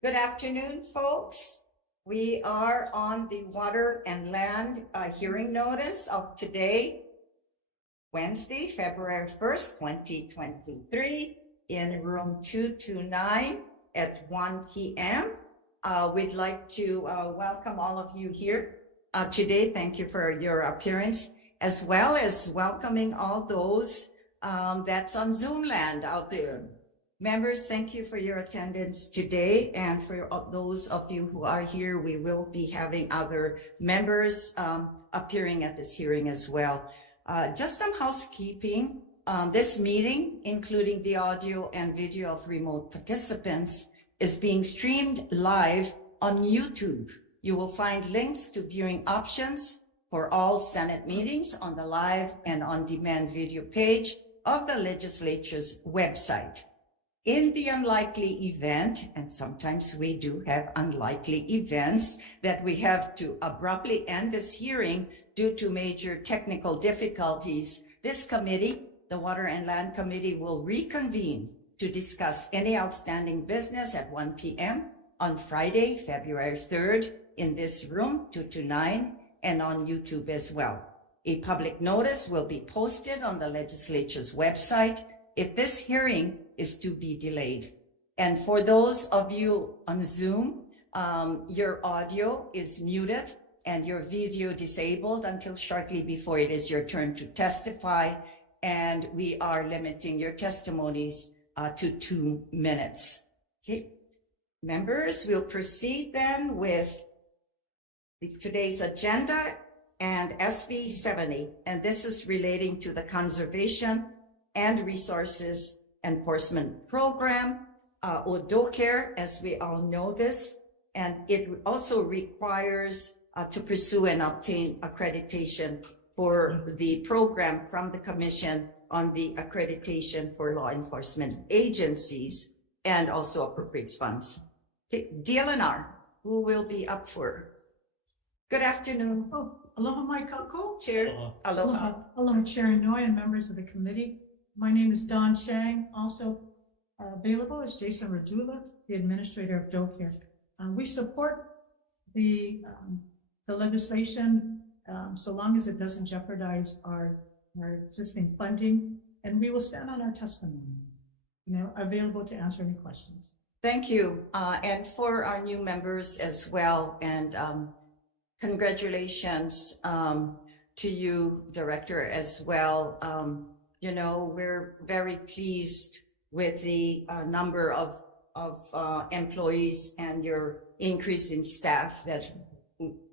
Good afternoon, folks. We are on the water and land hearing notice of today, Wednesday, February 1st, 2023, in room 229 at 1 p.m. We'd like to welcome all of you here today. Thank you for your appearance, as well as welcoming all those that's on Zoom land out there. Members, thank you for your attendance today, and for those of you who are here, we will be having other members appearing at this hearing as well. Just some housekeeping. This meeting, including the audio and video of remote participants, is being streamed live on YouTube. You will find links to viewing options for all Senate meetings on the live and on-demand video page of the legislature's website. In the unlikely event, and sometimes we do have unlikely events, that we have to abruptly end this hearing due to major technical difficulties, this committee, the Water and Land Committee, will reconvene to discuss any outstanding business at 1 p.m. on Friday, February 3rd, in this room, 229, and on YouTube as well. A public notice will be posted on the legislature's website if this hearing is to be delayed. And for those of you on Zoom, your audio is muted and your video disabled until shortly before it is your turn to testify. And we are limiting your testimonies to 2 minutes. Okay, members, we'll proceed then with today's agenda and SB 70. And this is relating to the Conservation and Resources Enforcement Program, or DOCARE, as we all know this, and it also requires to pursue and obtain accreditation for the program from the Commission on the Accreditation for Law Enforcement Agencies, and also appropriates funds. Okay, DLNR, who will be up for? Good afternoon. Oh, aloha mai kako. Chair. Aloha. Aloha, Chair Inouye and members of the committee. My name is Don Chang. Also available is Jason Radula, the administrator of DOCARE. We support the legislation so long as it doesn't jeopardize our existing funding, and we will stand on our testimony, available to answer any questions. Thank you. And for our new members as well, and congratulations to you, Director, as well. We're very pleased with the number of employees and your increase in staff that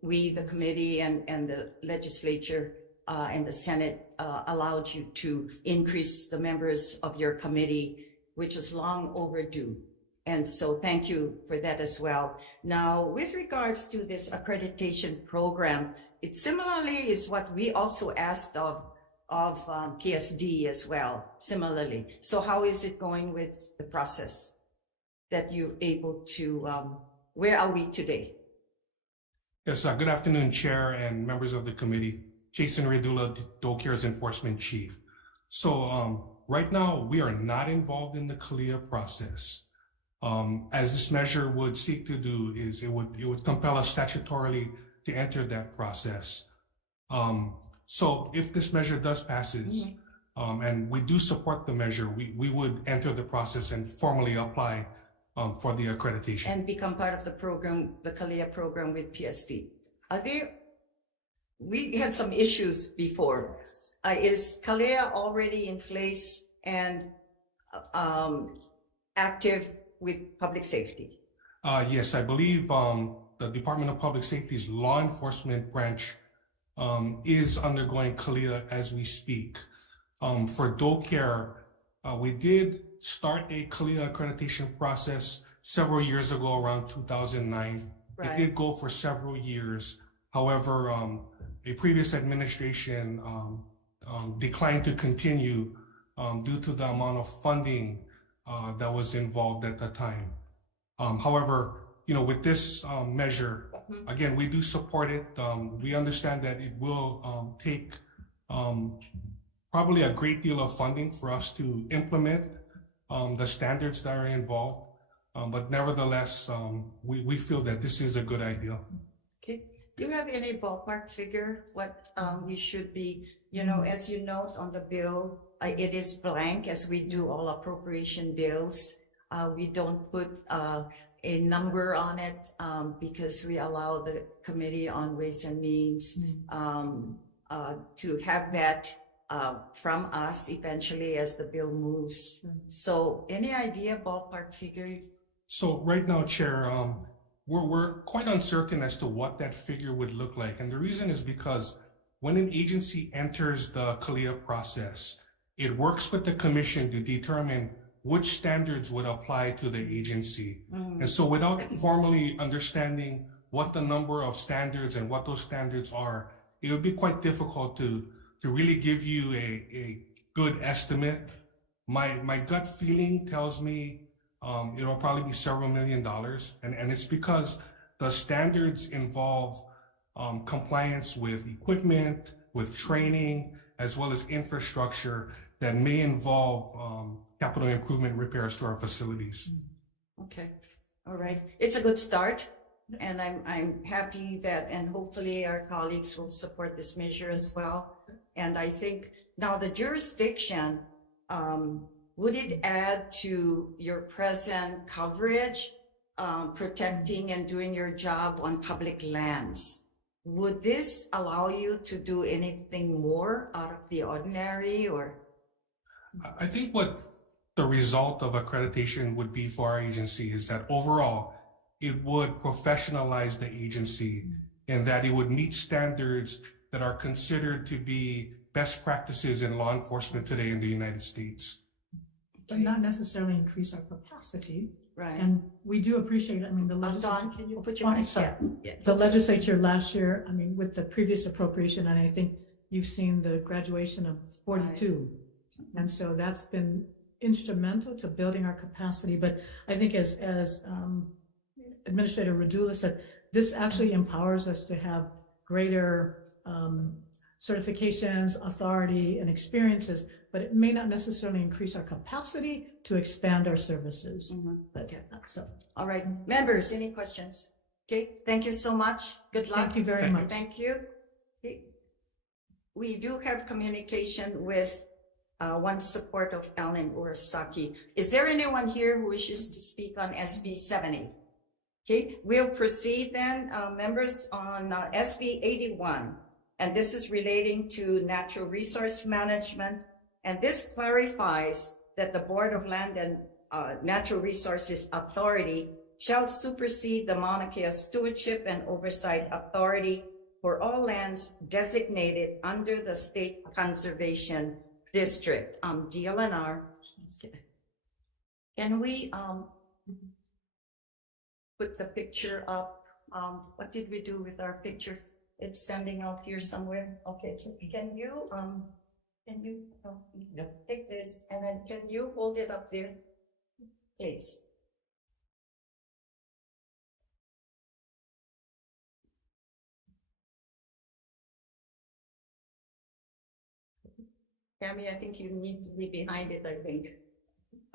we, the committee and the legislature and the Senate allowed you to increase the members of your committee, which is long overdue. And so thank you for that as well. Now, with regards to this accreditation program, it similarly is what we also asked of PSD as well, similarly. So how is it going with the process that you're able to, where are we today? Yes, good afternoon, Chair and members of the committee. Jason Radula, DOCARE's Enforcement Chief. So right now, we are not involved in the CALEA process. As this measure would seek to do is it would compel us statutorily to enter that process. So if this measure does passes, and we do support the measure, we would enter the process and formally apply for the accreditation. And become part of the program, the CALEA program with PSD. We had some issues before. Is CALEA already in place and active with public safety? Yes, I believe the Department of Public Safety's law enforcement branch is undergoing CALEA as we speak. For DOCARE, we did start a CALEA accreditation process several years ago, around 2009. Right. It did go for several years. However, a previous administration declined to continue due to the amount of funding that was involved at the time. However, with this measure, again, we do support it. We understand that it will take probably a great deal of funding for us to implement the standards that are involved. But nevertheless, we feel that this is a good idea. Okay. Do you have any ballpark figure what we should be, as you note on the bill, it is blank as we do all appropriation bills. We don't put a number on it because we allow the Committee on Ways and Means to have that from us eventually as the bill moves. So any idea, ballpark figure? So right now, Chair, we're quite uncertain as to what that figure would look like. And the reason is because when an agency enters the CALEA process, it works with the commission to determine which standards would apply to the agency. And so without formally understanding what the number of standards and what those standards are, it would be quite difficult to really give you a good estimate. My gut feeling tells me it'll probably be several $1 million. And it's because the standards involve compliance with equipment, with training, as well as infrastructure that may involve capital improvement repairs to our facilities. Okay, all right. It's a good start. And I'm happy that, and hopefully our colleagues will support this measure as well. And I think now the jurisdiction, would it add to your present coverage, protecting and doing your job on public lands? Would this allow you to do anything more out of the ordinary, or? I think what the result of accreditation would be for our agency is that overall, it would professionalize the agency in that it would meet standards that are considered to be best practices in law enforcement today in the United States. But not necessarily increase our capacity. Right. And we do appreciate, I mean, the legislature. Don, can you put your mic down? Yeah. The legislature last year, I mean, with the previous appropriation, and I think you've seen the graduation of 42. Right. And so that's been instrumental to building our capacity. But I think as Administrator Radula said, this actually empowers us to have greater certifications, authority, and experiences, but it may not necessarily increase our capacity to expand our services. But, Okay. So. All right, members, any questions? Okay, thank you so much. Good luck. Thank you very much. Thank you. Okay. We do have communication with one support of Alan Urasaki. Is there anyone here who wishes to speak on SB 70? Okay, we'll proceed then, members, on SB 81. And this is relating to natural resource management. And this clarifies that the Board of Land and Natural Resources Authority shall supersede the Mauna Kea Stewardship and Oversight Authority for all lands designated under the State Conservation District, DLNR. Can we put the picture up? What did we do with our picture? It's standing out here somewhere. Okay, can you take this and then can you hold it up there, please? Tammy, I think you need to be behind it, I think.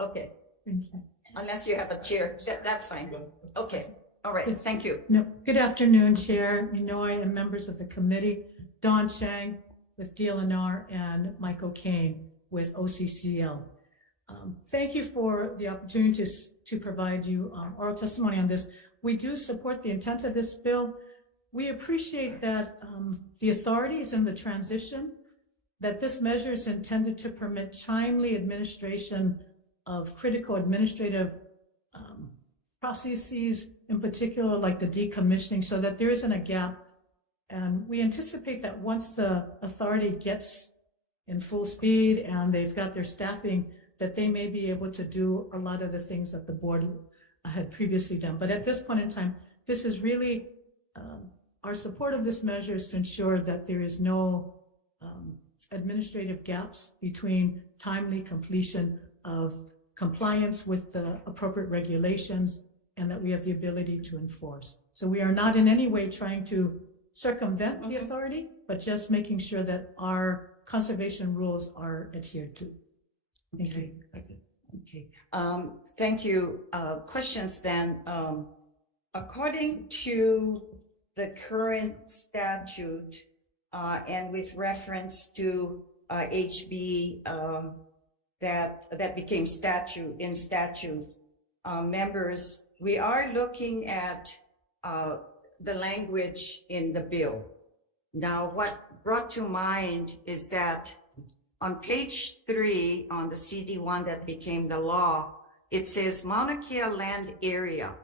Okay. Thank you. Unless you have a chair, that's fine. Okay, all right, Yes. thank you. No, good afternoon, Chair, Minoy, and members of the committee. Don Chang with DLNR and Michael Kane with OCCL. Thank you for the opportunity to provide you oral testimony on this. We do support the intent of this bill. We appreciate that the authority is in the transition, that this measure is intended to permit timely administration of critical administrative processes, in particular like the decommissioning, so that there isn't a gap. And we anticipate that once the authority gets in full speed and they've got their staffing, that they may be able to do a lot of the things that the board had previously done. But at this point in time, this is really, our support of this measure is to ensure that there is no administrative gaps between timely completion of compliance with the appropriate regulations and that we have the ability to enforce. So we are not in any way trying to circumvent the authority, but just making sure that our conservation rules are adhered to. Thank you. Okay, thank you. Questions then. According to the current statute, and with reference to HB that became statute, members, we are looking at the language in the bill. Now, what brought to mind is that on page 3 on the CD1 that became the law, it says Mauna Kea land area,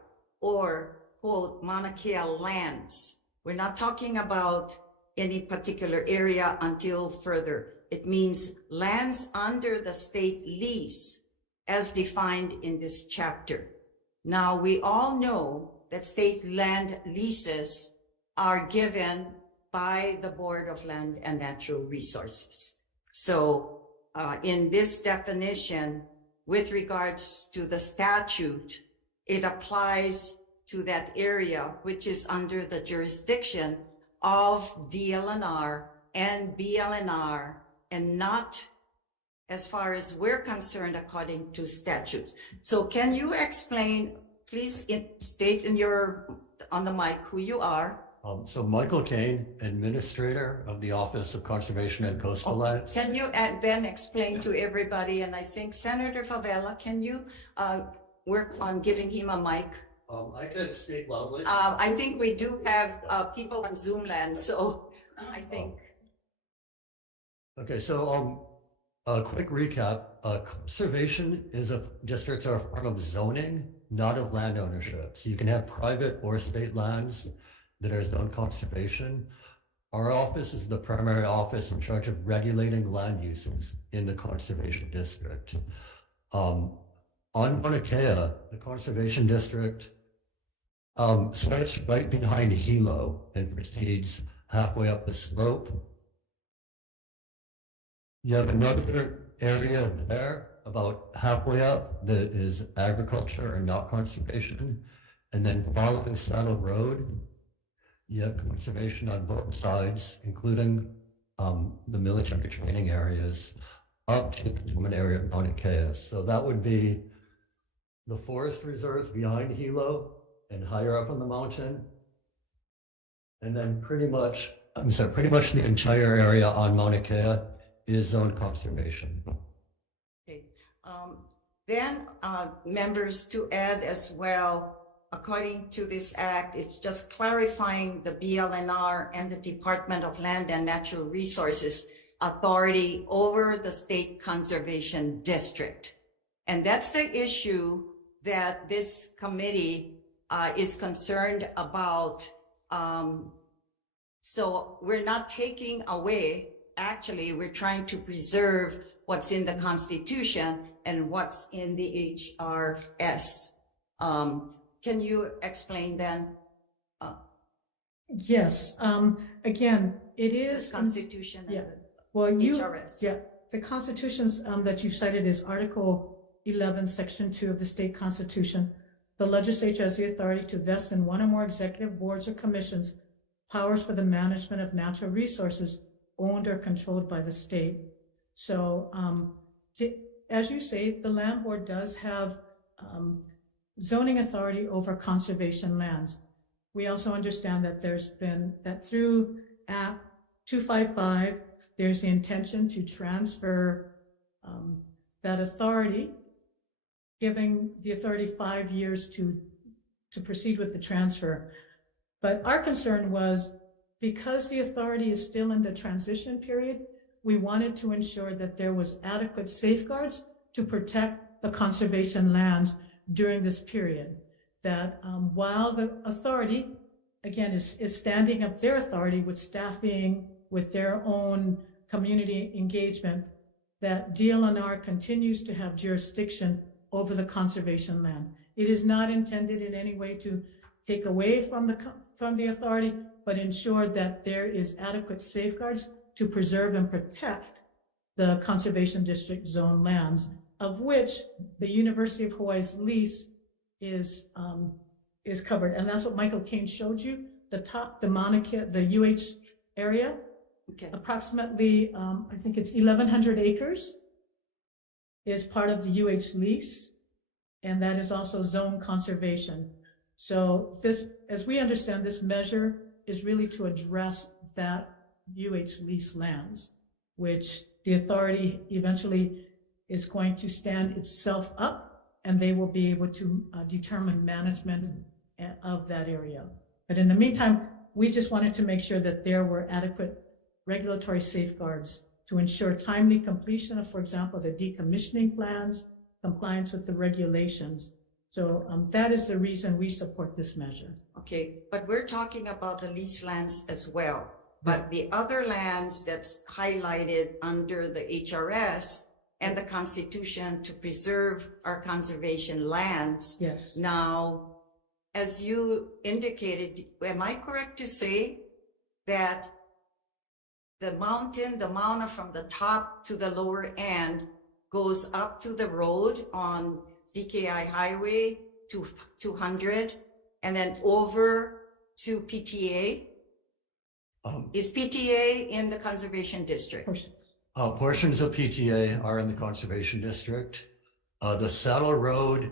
or quote, Mauna Kea lands. We're not talking about any particular area until further. It means lands under the state lease as defined in this chapter. Now, we all know that state land leases are given by the Board of Land and Natural Resources. So in this definition, with regards to the statute, it applies to that area, which is under the jurisdiction of DLNR and BLNR, and not, as far as we're concerned, according to statutes. So can you explain, please state on the mic who you are? So Michael Kane, Administrator of the Office of Conservation and Coastal Lands. Can you then explain to everybody, and I think Senator Favela, can you work on giving him a mic? I could speak loudly. I think we do have people on Zoom land, so I think. Okay, so a quick recap. Conservation districts are a form of zoning, not of land ownership. So you can have private or state lands that are zoned conservation. Our office is the primary office in charge of regulating land uses in the conservation district. On Mauna Kea, the conservation district starts right behind Hilo and proceeds halfway up the slope. You have another area there about halfway up that is agriculture and not conservation. And then following Saddle Road, you have conservation on both sides, including the military training areas up to the women area of Mauna Kea. So that would be the forest reserves behind Hilo and higher up on the mountain. And then pretty much the entire area on Mauna Kea is zoned conservation. Okay. Then members, to add as well, according to this act, it's just clarifying the BLNR and the Department of Land and Natural Resources authority over the State Conservation District. And that's the issue that this committee is concerned about. So we're not taking away, actually, we're trying to preserve what's in the Constitution and what's in the HRS. Can you explain then? Yes. Again, it is The Constitution. Yeah. And Well, HRS. Yeah, the constitutions that you cited is Article 11, Section 2 of the state constitution. The legislature has the authority to vest in one or more executive boards or commissions powers for the management of natural resources owned or controlled by the state. So as you say, the land board does have zoning authority over conservation lands. We also understand that through Act 255, there's the intention to transfer that authority, giving the authority 5 years to proceed with the transfer. But our concern was, because the authority is still in the transition period, we wanted to ensure that there was adequate safeguards to protect the conservation lands during this period. That while the authority, again, is standing up their authority with staffing, with their own community engagement, that DLNR continues to have jurisdiction over the conservation land. It is not intended in any way to take away from the authority, but ensure that there is adequate safeguards to preserve and protect the conservation district zone lands, of which the University of Hawaii's lease is covered. And that's what Michael Kane showed you, the Mauna Kea, the UH area. Okay. Approximately, I think it's 1,100 acres. is part of the UH lease, and that is also zone conservation. So this, as we understand, this measure is really to address that UH lease lands, which the authority eventually is going to stand itself up, and they will be able to determine management of that area. But in the meantime, we just wanted to make sure that there were adequate regulatory safeguards to ensure timely completion of, for example, the decommissioning plans, compliance with the regulations. So that is the reason we support this measure. Okay, but we're talking about the lease lands as well. But the other lands that's highlighted under the HRS and the Constitution to preserve our conservation lands. Yes. Now, as you indicated, am I correct to say that the mountain from the top to the lower end goes up to the road on DKI Highway to 200 and then over to PTA? Is PTA in the Conservation District? Portions of PTA are in the Conservation District. The Saddle Road,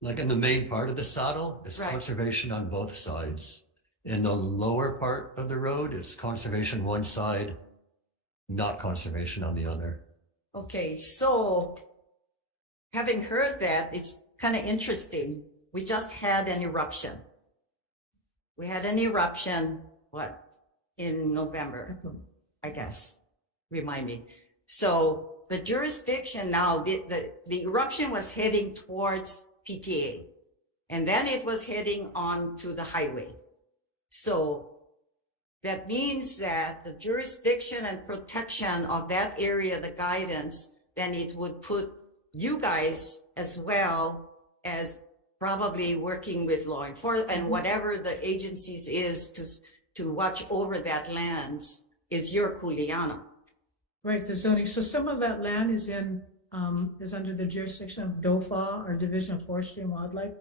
like in the main part of the saddle, is Right. conservation on both sides. In the lower part of the road is conservation one side, not conservation on the other. Okay, so having heard that, it's kind of interesting. We just had an eruption. We had an eruption, in November, I guess. Remind me. So the jurisdiction now, the eruption was heading towards PTA, and then it was heading on to the highway. So that means that the jurisdiction and protection of that area, the guidance, then it would put you guys as well as probably working with law enforcement and whatever the agencies is to watch over that lands is your kuleana. Right, the zoning. So some of that land is under the jurisdiction of DOFA, or Division of Forestry and Wildlife.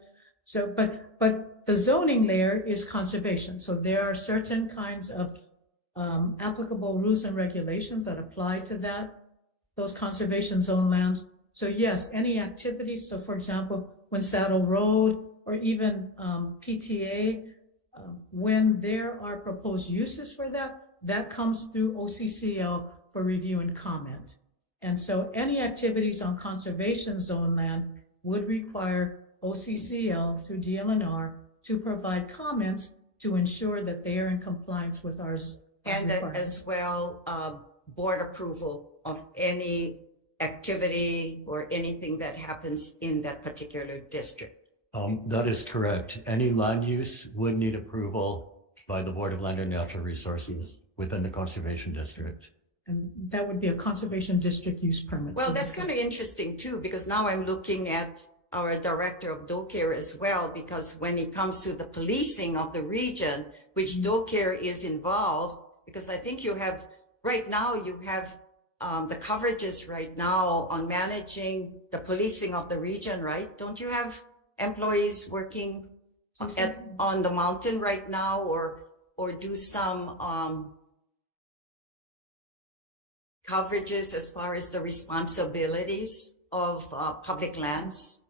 So, but the zoning layer is conservation. So there are certain kinds of applicable rules and regulations that apply to those conservation zone lands. So yes, any activities. So for example, when Saddle Road or even PTA, when there are proposed uses for that comes through OCCL for review and comment. And so any activities on conservation zone land would require OCCL through DLNR to provide comments to ensure that they are in compliance with our And requirements. as well, board approval of any activity or anything that happens in that particular district. That is correct. Any land use would need approval by the Board of Land and Natural Resources within the Conservation District. And that would be a conservation district use permit. Well, So that's kind of interesting too, because now I'm looking at our director of DoCare as well, because when it comes to the policing of the region, which DoCare is involved, because I think you have, right now, you have the coverages right now on managing the policing of the region, right? Don't you have employees working on the mountain right now, or do some coverages as far as the responsibilities of public lands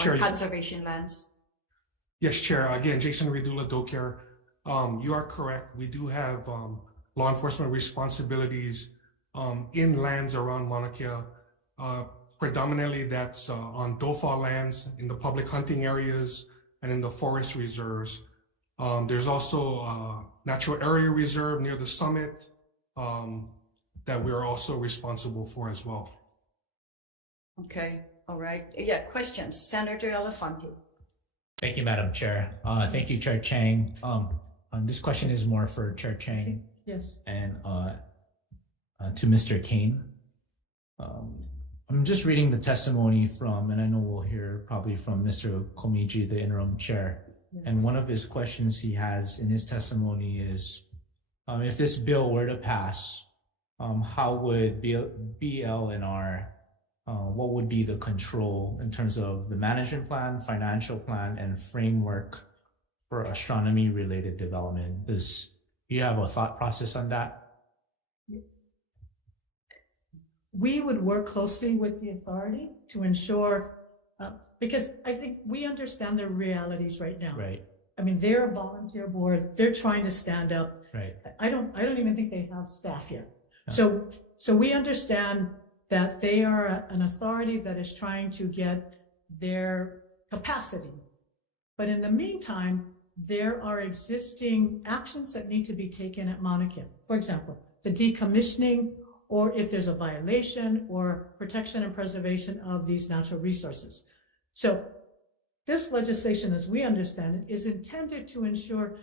or Chair, conservation lands? Yes, Chair. Again, Jason Redula, DoCare. You are correct. We do have law enforcement responsibilities in lands around Mauna Kea. Predominantly, that's on DOFA lands, in the public hunting areas, and in the forest reserves. There's also a natural area reserve near the summit that we're also responsible for as well. Okay, all right. Yeah, questions. Senator Elefante. Thank you, Madam Chair. Thank you, Chair Chang. This question is more for Chair Chang yes. and to Mr. Kane. I'm just reading the testimony from, and I know we'll hear probably from Mr. Komiji, the interim chair. And one of his questions he has in his testimony is, if this bill were to pass, how would BLNR, what would be the control in terms of the management plan, financial plan, and framework for astronomy related development? Do you have a thought process on that? we would work closely with the authority to ensure, because I think we understand their realities right now. Right, I mean, they're a volunteer board, they're trying to stand up. right. I don't even think they have staff yet. No. So we understand that they are an authority that is trying to get their capacity. But in the meantime, there are existing actions that need to be taken at Mauna Kea. For example, the decommissioning, or if there's a violation, or protection and preservation of these natural resources. So this legislation, as we understand it, is intended to ensure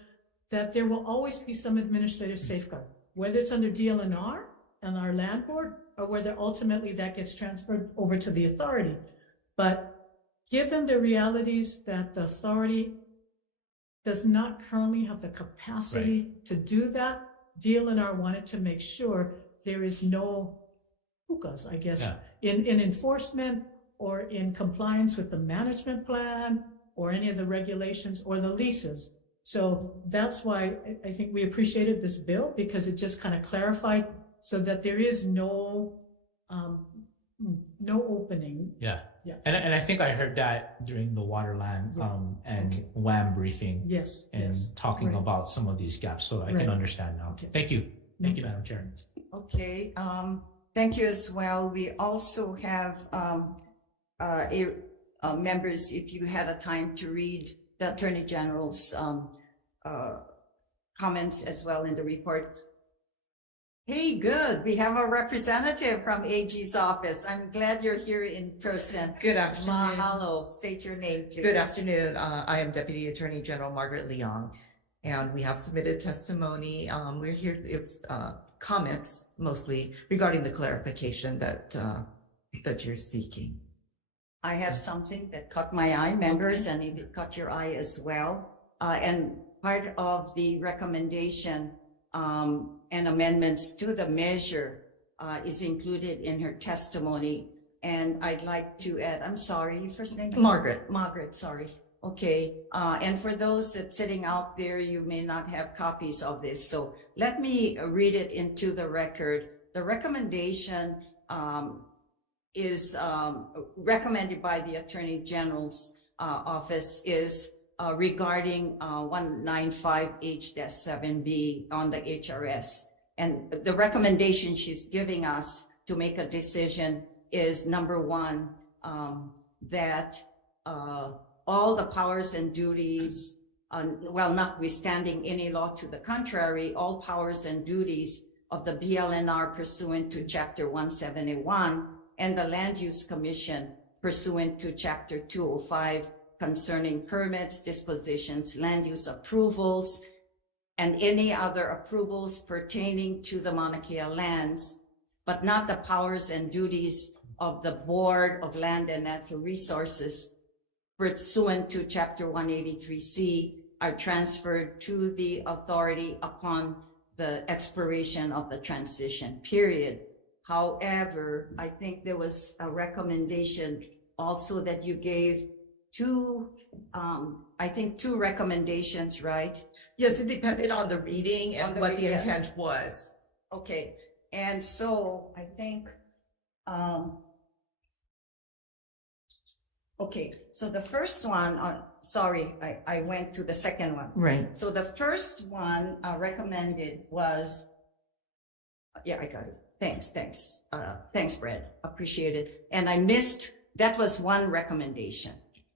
that there will always be some administrative safeguard, whether it's under DLNR and our land board, or whether ultimately that gets transferred over to the authority. But given the realities that the authority does not currently have the capacity to do that, DLNR wanted to make sure there is no hookahs, I guess, in enforcement or in compliance with the management plan or any of the regulations or the leases. So that's why I think we appreciated this bill, because it just kind of clarified so that there is no opening. Yeah. Yeah. And I think I heard that during the Waterland and WAM briefing. Yes. And yes. talking Right. about some of these gaps, so I Right. can understand now. Okay. Thank you. Thank you, Madam Chair. Okay, thank you as well. We also have members, if you had a time to read the Attorney General's comments as well in the report. Hey, good. We have a representative from AG's office. I'm glad you're here in person. Good afternoon. Mahalo. State your name, please. Good afternoon. I am Deputy Attorney General Margaret Leong, and we have submitted testimony. We're here, it's comments mostly regarding the clarification that you're seeking. I have something that caught my eye, members, and if it caught your eye as well. And part of the recommendation and amendments to the measure is included in her testimony. And I'd like to add, I'm sorry, your first name? Margaret, sorry. Okay, and for those that's sitting out there, you may not have copies of this. So let me read it into the record. The recommendation is recommended by the Attorney General's office is regarding 195H-7B on the HRS. And the recommendation she's giving us to make a decision is number one, that all the powers and duties, well, notwithstanding any law to the contrary, all powers and duties of the BLNR pursuant to Chapter 171 and the Land Use Commission pursuant to Chapter 205 concerning permits, dispositions, land use approvals, and any other approvals pertaining to the Mauna Kea lands, but not the powers and duties of the Board of Land and Natural Resources pursuant to Chapter 183C are transferred to the authority upon the expiration of the transition period. However, I think there was a recommendation also that you gave two recommendations, right? Yes, it depended on the reading and what the yes. intent was. Okay, and so I think, okay, so the first one, sorry, I went to the second one. Right. So the first one recommended was, yeah, I got it. Thanks, Brad, appreciate it. And I missed, that was one recommendation.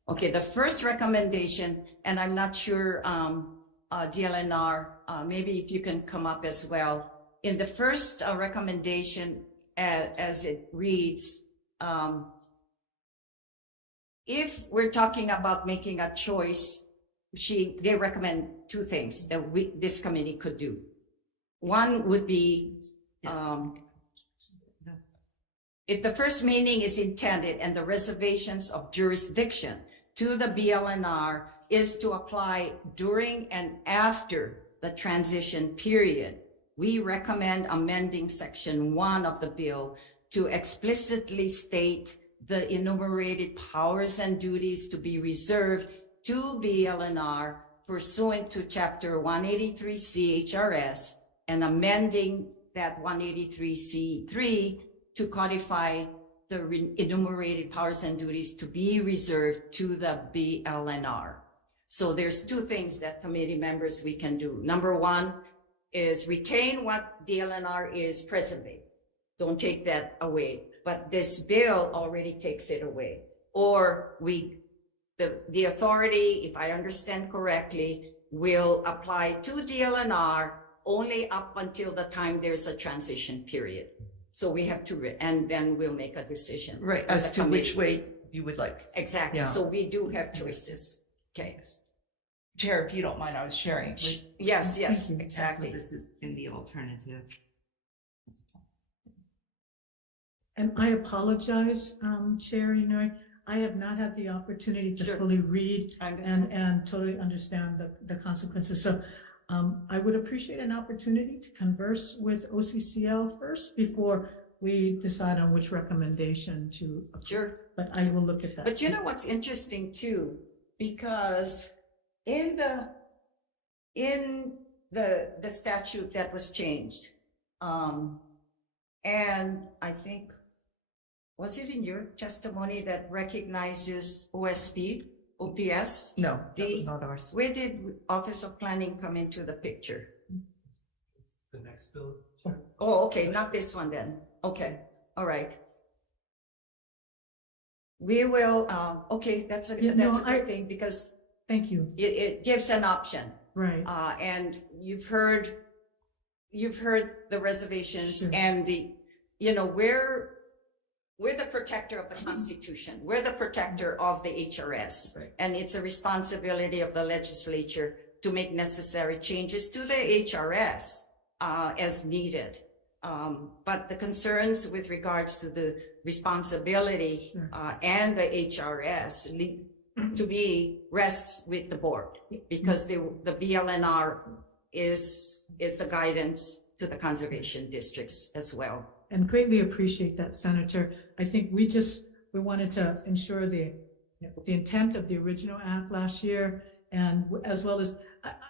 Okay, the first recommendation, and I'm not sure, DLNR, maybe if you can come up as well. In the first recommendation, as it reads, if we're talking about making a choice, they recommend two things that this committee could do. One would be, if the first meaning is intended and the reservations of jurisdiction to the BLNR is to apply during and after the transition period, we recommend amending Section 1 of the bill to explicitly state the enumerated powers and duties to be reserved to BLNR pursuant to Chapter 183C HRS and amending that 183C3 to codify the enumerated powers and duties to be reserved to the BLNR. So there's two things that committee members we can do. Number one is retain what DLNR is presently. Don't take that away. But this bill already takes it away. Or the authority, if I understand correctly, will apply to DLNR only up until the time there's a transition period. So we have to, and then we'll make a decision. Right, as to which way you would like. Exactly. Yeah. So we do have choices. Okay. Chair, if you don't mind, I was sharing. Yes, yes, Thank you. exactly. This is in the alternative. And I apologize, Chair, I have not had the opportunity to Sure. fully read I understand. and totally understand the consequences. So I would appreciate an opportunity to converse with OCCL first before we decide on which recommendation to. Sure. But I will look at that. But you know what's interesting too, because in the statute that was changed, and I think, was it in your testimony that recognizes OPS? No, that was not ours. Where did Office of Planning come into the picture? It's the next bill. Oh, okay, not this one then. Okay, all right. We will, okay, that's a Yeah, no, good thing because Thank you. it gives an option. Right. And you've heard the reservations Sure. and we're the protector of the Constitution. We're the protector of the HRS. Right. And it's a responsibility of the legislature to make necessary changes to the HRS as needed. But the concerns with regards to the responsibility Sure. and the HRS to be rests with the board because the BLNR is the guidance to the conservation districts as well. And greatly appreciate that, Senator. I think we wanted to ensure the intent of the original act last year, and as well as,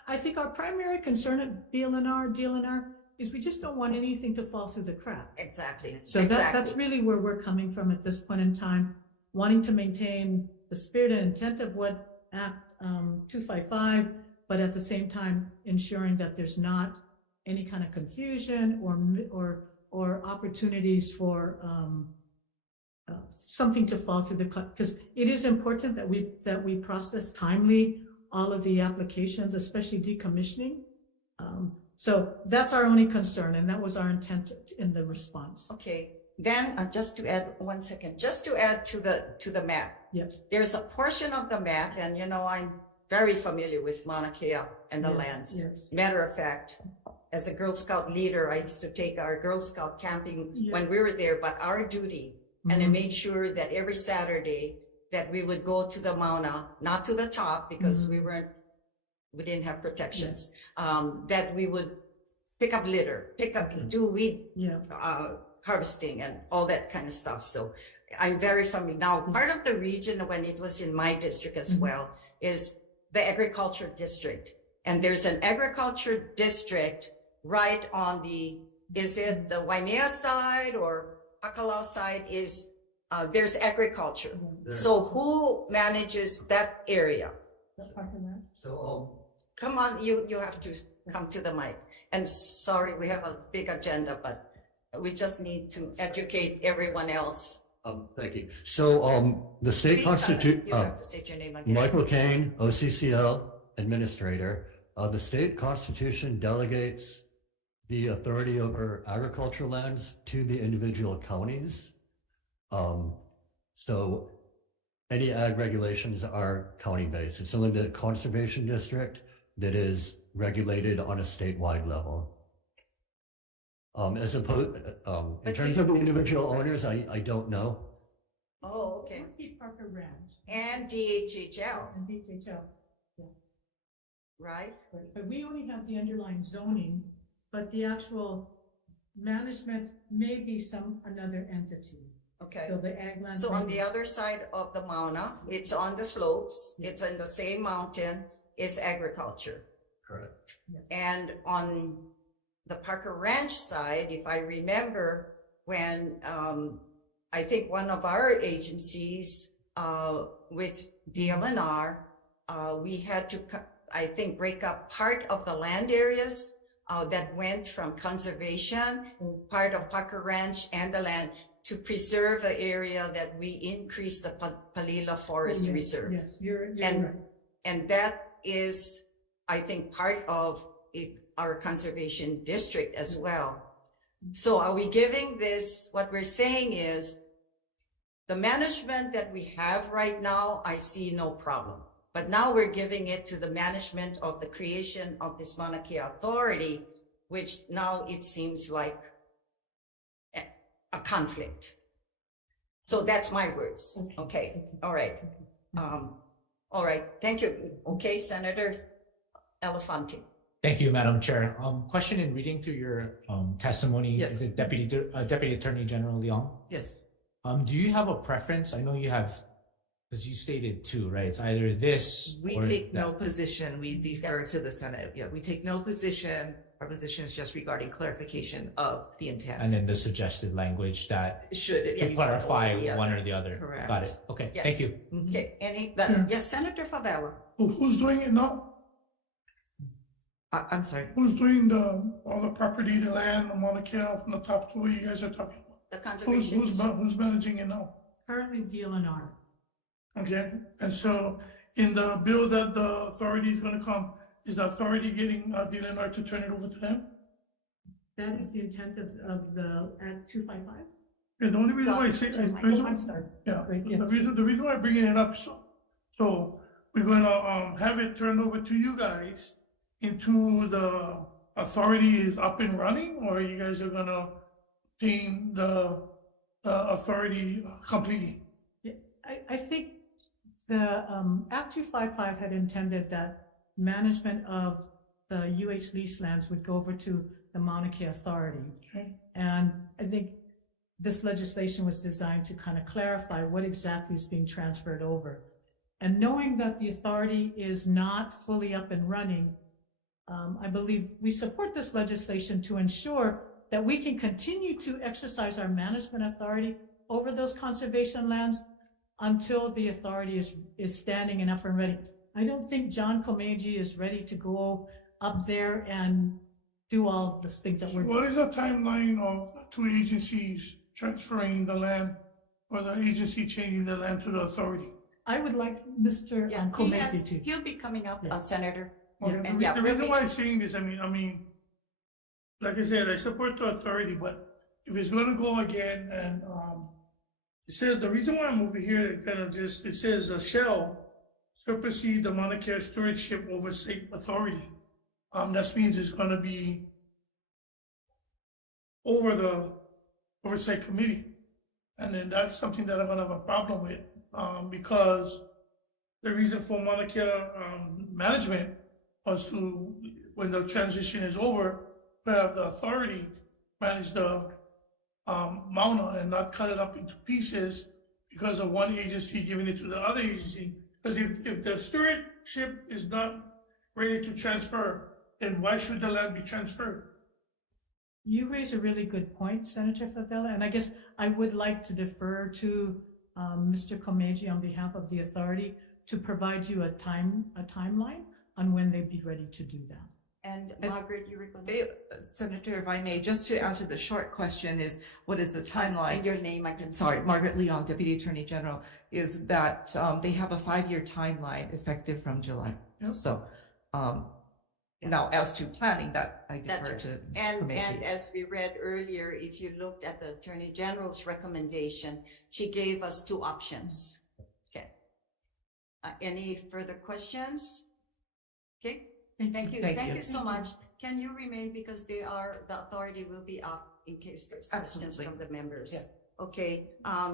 I think our primary concern at DLNR is we just don't want anything to fall through the cracks. Exactly. So that's really where we're coming from at this point in time, wanting to maintain the spirit and intent of what Act 255, but at the same time ensuring that there's not any kind of confusion or opportunities for something to fall through the cut, because it is important that we process timely all of the applications, especially decommissioning. So that's our only concern, and that was our intent in the response. Okay, then just to add 1 second, just to add to the map. Yep. There's a portion of the map, and I'm very familiar with Mauna Kea and the Yes, lands. yes. Matter of fact, as a Girl Scout leader, I used to take our Girl Scout camping Yeah. when we were there, but our duty, and I Mhm. made sure that every Saturday that we would go to the Mauna, not to the top because we didn't have protections, that we would pick up litter, do weed Yeah. harvesting and all that kind of stuff. So I'm very familiar. Now, part of the region when it was in my district as well is the agriculture district. And there's an agriculture district right on is it the Waimea side or Akalau side there's agriculture. So who manages that area? So, Come on, you have to come to the mic. And sorry, we have a big agenda, but we just need to educate everyone else. thank you. So, the state constitution, You have to state your name again. Michael Kane, OCCL Administrator. The state constitution delegates the authority over agricultural lands to the individual counties. So any ag regulations are county-based. It's only the conservation district that is regulated on a statewide level. As opposed, in terms of the individual owners, I don't know. Oh, okay. Keep Parker Ranch And DHHL, and DHL. right? But we only have the underlying zoning, but the actual management may be another entity. Okay. So the ag land. So on the other side of the Mauna, it's on the slopes, it's in the same mountain, is agriculture. Correct. And on the Parker Ranch side, if I remember, when I think one of our agencies with DLNR, we had to, I think, break up part of the land areas that went from conservation, part of Parker Ranch and the land, to preserve the area that we increased the Palila Forest Reserve. Yes, you're And- right. And that is, I think, part of our conservation district as well. So are we giving this, what we're saying is, the management that we have right now, I see no problem. But now we're giving it to the management of the creation of this Mauna Kea Authority, which now it seems like a conflict. So that's my words. Okay, all right. All right, thank you. Okay, Senator Elefante. Thank you, Madam Chair. Question in reading through your testimony, Yes. is it Deputy Attorney General Leong? Yes. Do you have a preference? I know you have, because you stated two, right? It's either this We or take no that. position. We defer Yes. to the Senate. Yeah, we take no position. Our position is just regarding clarification of the intent. And then the suggested language that Should it to be clarify one or the one other. or the other. Correct. Got it. Okay, Yes. thank you. Mhm. Okay, Yeah. yes, Senator Favela. Who's doing it now? I'm sorry. Who's doing all the property, the land, the Mauna Kea from the top two you guys are talking about? The Who's, conservation. who's managing it now? Currently DLNR. Okay, and so in the bill that the authority is gonna come, is the authority getting DNR to turn it over to them? That is the intent of the Act 255. And the only reason why I say, Oh, I'm sorry. yeah, Right, yeah. the reason why I'm bringing it up, so we're gonna have it turned over to you guys into the authority is up and running, or you guys are gonna obtain the authority completely? I think the Act 255 had intended that management of the UH lease lands would go over to the Mauna Kea Authority. Okay. And I think this legislation was designed to kind of clarify what exactly is being transferred over. And knowing that the authority is not fully up and running, I believe we support this legislation to ensure that we can continue to exercise our management authority over those conservation lands until the authority is standing and up and ready. I don't think John Komeiji is ready to go up there and do all of the things that we're doing. What is the timeline of the two agencies transferring the land, or the agency changing the land to the authority? I would like Mr. Yeah, Komeiji to. he'll be coming up, Yeah. Senator. Okay, And the yeah, reason we'll why I'm saying this, I mean, like I said, I support the authority, but if it's gonna go again, and, it says, the reason why I'm over here, it kind of just, it says, shall supersede the Mauna Kea Stewardship Oversight Authority. That means it's gonna be over the Oversight Committee. And then that's something that I'm gonna have a problem with, because the reason for Mauna Kea, management was to, when the transition is over, to have the authority manage the Mauna and not cut it up into pieces because of one agency giving it to the other agency. Because if the stewardship is not ready to transfer, then why should the land be transferred? You raise a really good point, Senator Favela, and I guess I would like to defer to Mr. Komeiji on behalf of the authority to provide you a timeline on when they'd be ready to do that. And Margaret, you were going to. Senator, if I may, just to answer the short question is, what is the timeline? And your name, I can. Sorry, Margaret Leong, Deputy Attorney General, is that they have a 5-year timeline effective from July. Yep. So now as to planning that, I defer That's to Ms. And Komeiji. as we read earlier, if you looked at the Attorney General's recommendation, she gave us 2 options. Okay. Any further questions? Okay, thank you. Thank Thank you. you so much. Can you remain, because the authority will be up in case there's questions Absolutely. from the members. Yeah. Okay,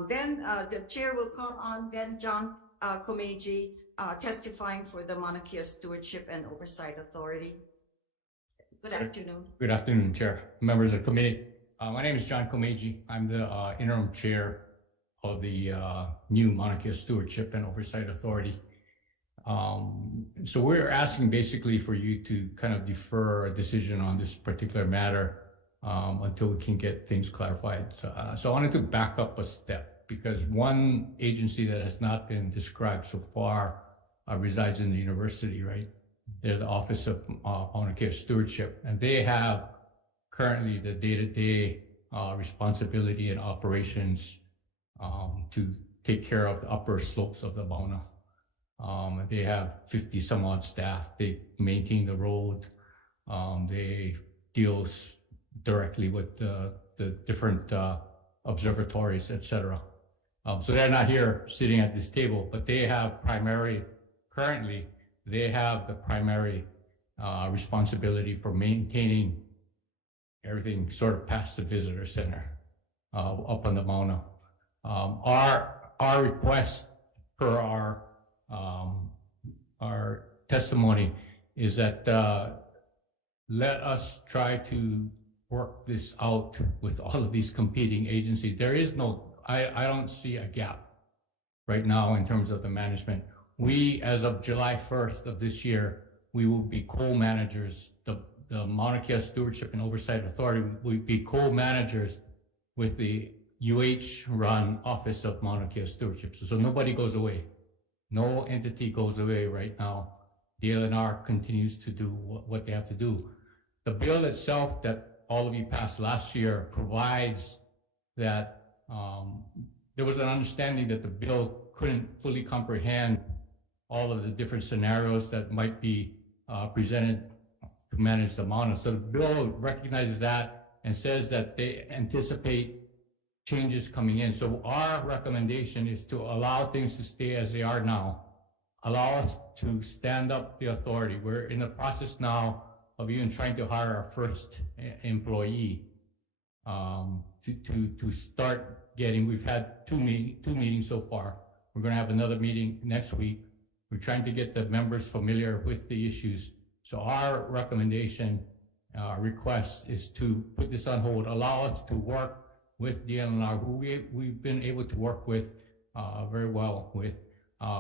then the chair will call on then John Komeiji testifying for the Mauna Kea Stewardship and Oversight Authority. Good afternoon. Good afternoon, Chair, members of the committee. My name is John Komeiji. I'm the interim chair of the new Mauna Kea Stewardship and Oversight Authority. So we're asking basically for you to kind of defer a decision on this particular matter until we can get things clarified. So I wanted to back up a step, because one agency that has not been described so far resides in the university, right? They're the Office of Mauna Kea Stewardship, and they have currently the day-to-day responsibility and operations to take care of the upper slopes of the Mauna. They have 50 some odd staff. They maintain the road. They deal directly with the different observatories, etc. So they're not here sitting at this table, but they have currently they have the primary responsibility for maintaining everything sort of past the visitor center up on the Mauna. Our request per our testimony is that let us try to work this out with all of these competing agencies. There is I don't see a gap right now in terms of the management. We, as of July 1st of this year, we will be co-managers. The Mauna Kea Stewardship and Oversight Authority will be co-managers with the UH-run Office of Mauna Kea Stewardship. So nobody goes away. No entity goes away right now. DLNR continues to do what they have to do. The bill itself that all of you passed last year provides that there was an understanding that the bill couldn't fully comprehend all of the different scenarios that might be presented to manage the Mauna. So the bill recognizes that and says that they anticipate changes coming in. So our recommendation is to allow things to stay as they are now, allow us to stand up the authority. We're in the process now of even trying to hire our first employee to start getting. We've had two meetings so far. We're going to have another meeting next week. We're trying to get the members familiar with the issues. So our recommendation, request is to put this on hold, allow us to work with DLNR, who we've been able to work with very well with,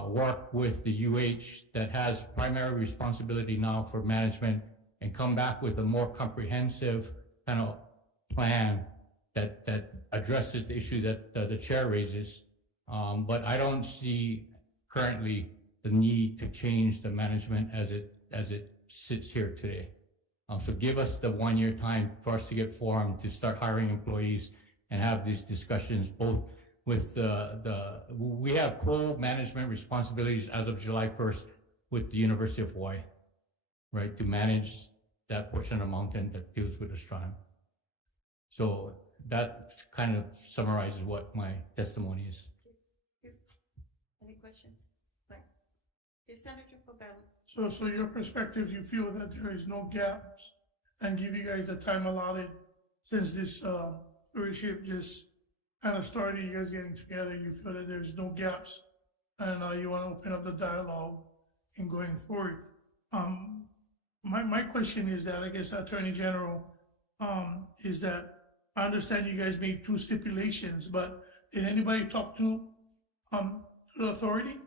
work with the UH that has primary responsibility now for management, and come back with a more comprehensive kind of plan that addresses the issue that the chair raises. But I don't see currently the need to change the management as it sits here today. So give us the 1 year time for us to get formed, to start hiring employees and have these discussions both with we have co-management responsibilities as of July 1st with the University of Hawaii, right, to manage that portion of the mountain that deals with astronomy. So that kind of summarizes what my testimony is. Any questions? Right. Senator Pobello. So your perspective, you feel that there is no gaps, and give you guys the time allotted since this stewardship just kind of started, you guys getting together, you feel that there's no gaps, and you want to open up the dialogue and going forward. My question is that, I guess, Attorney General, is that I understand you guys made 2 stipulations, but did anybody talk to the authority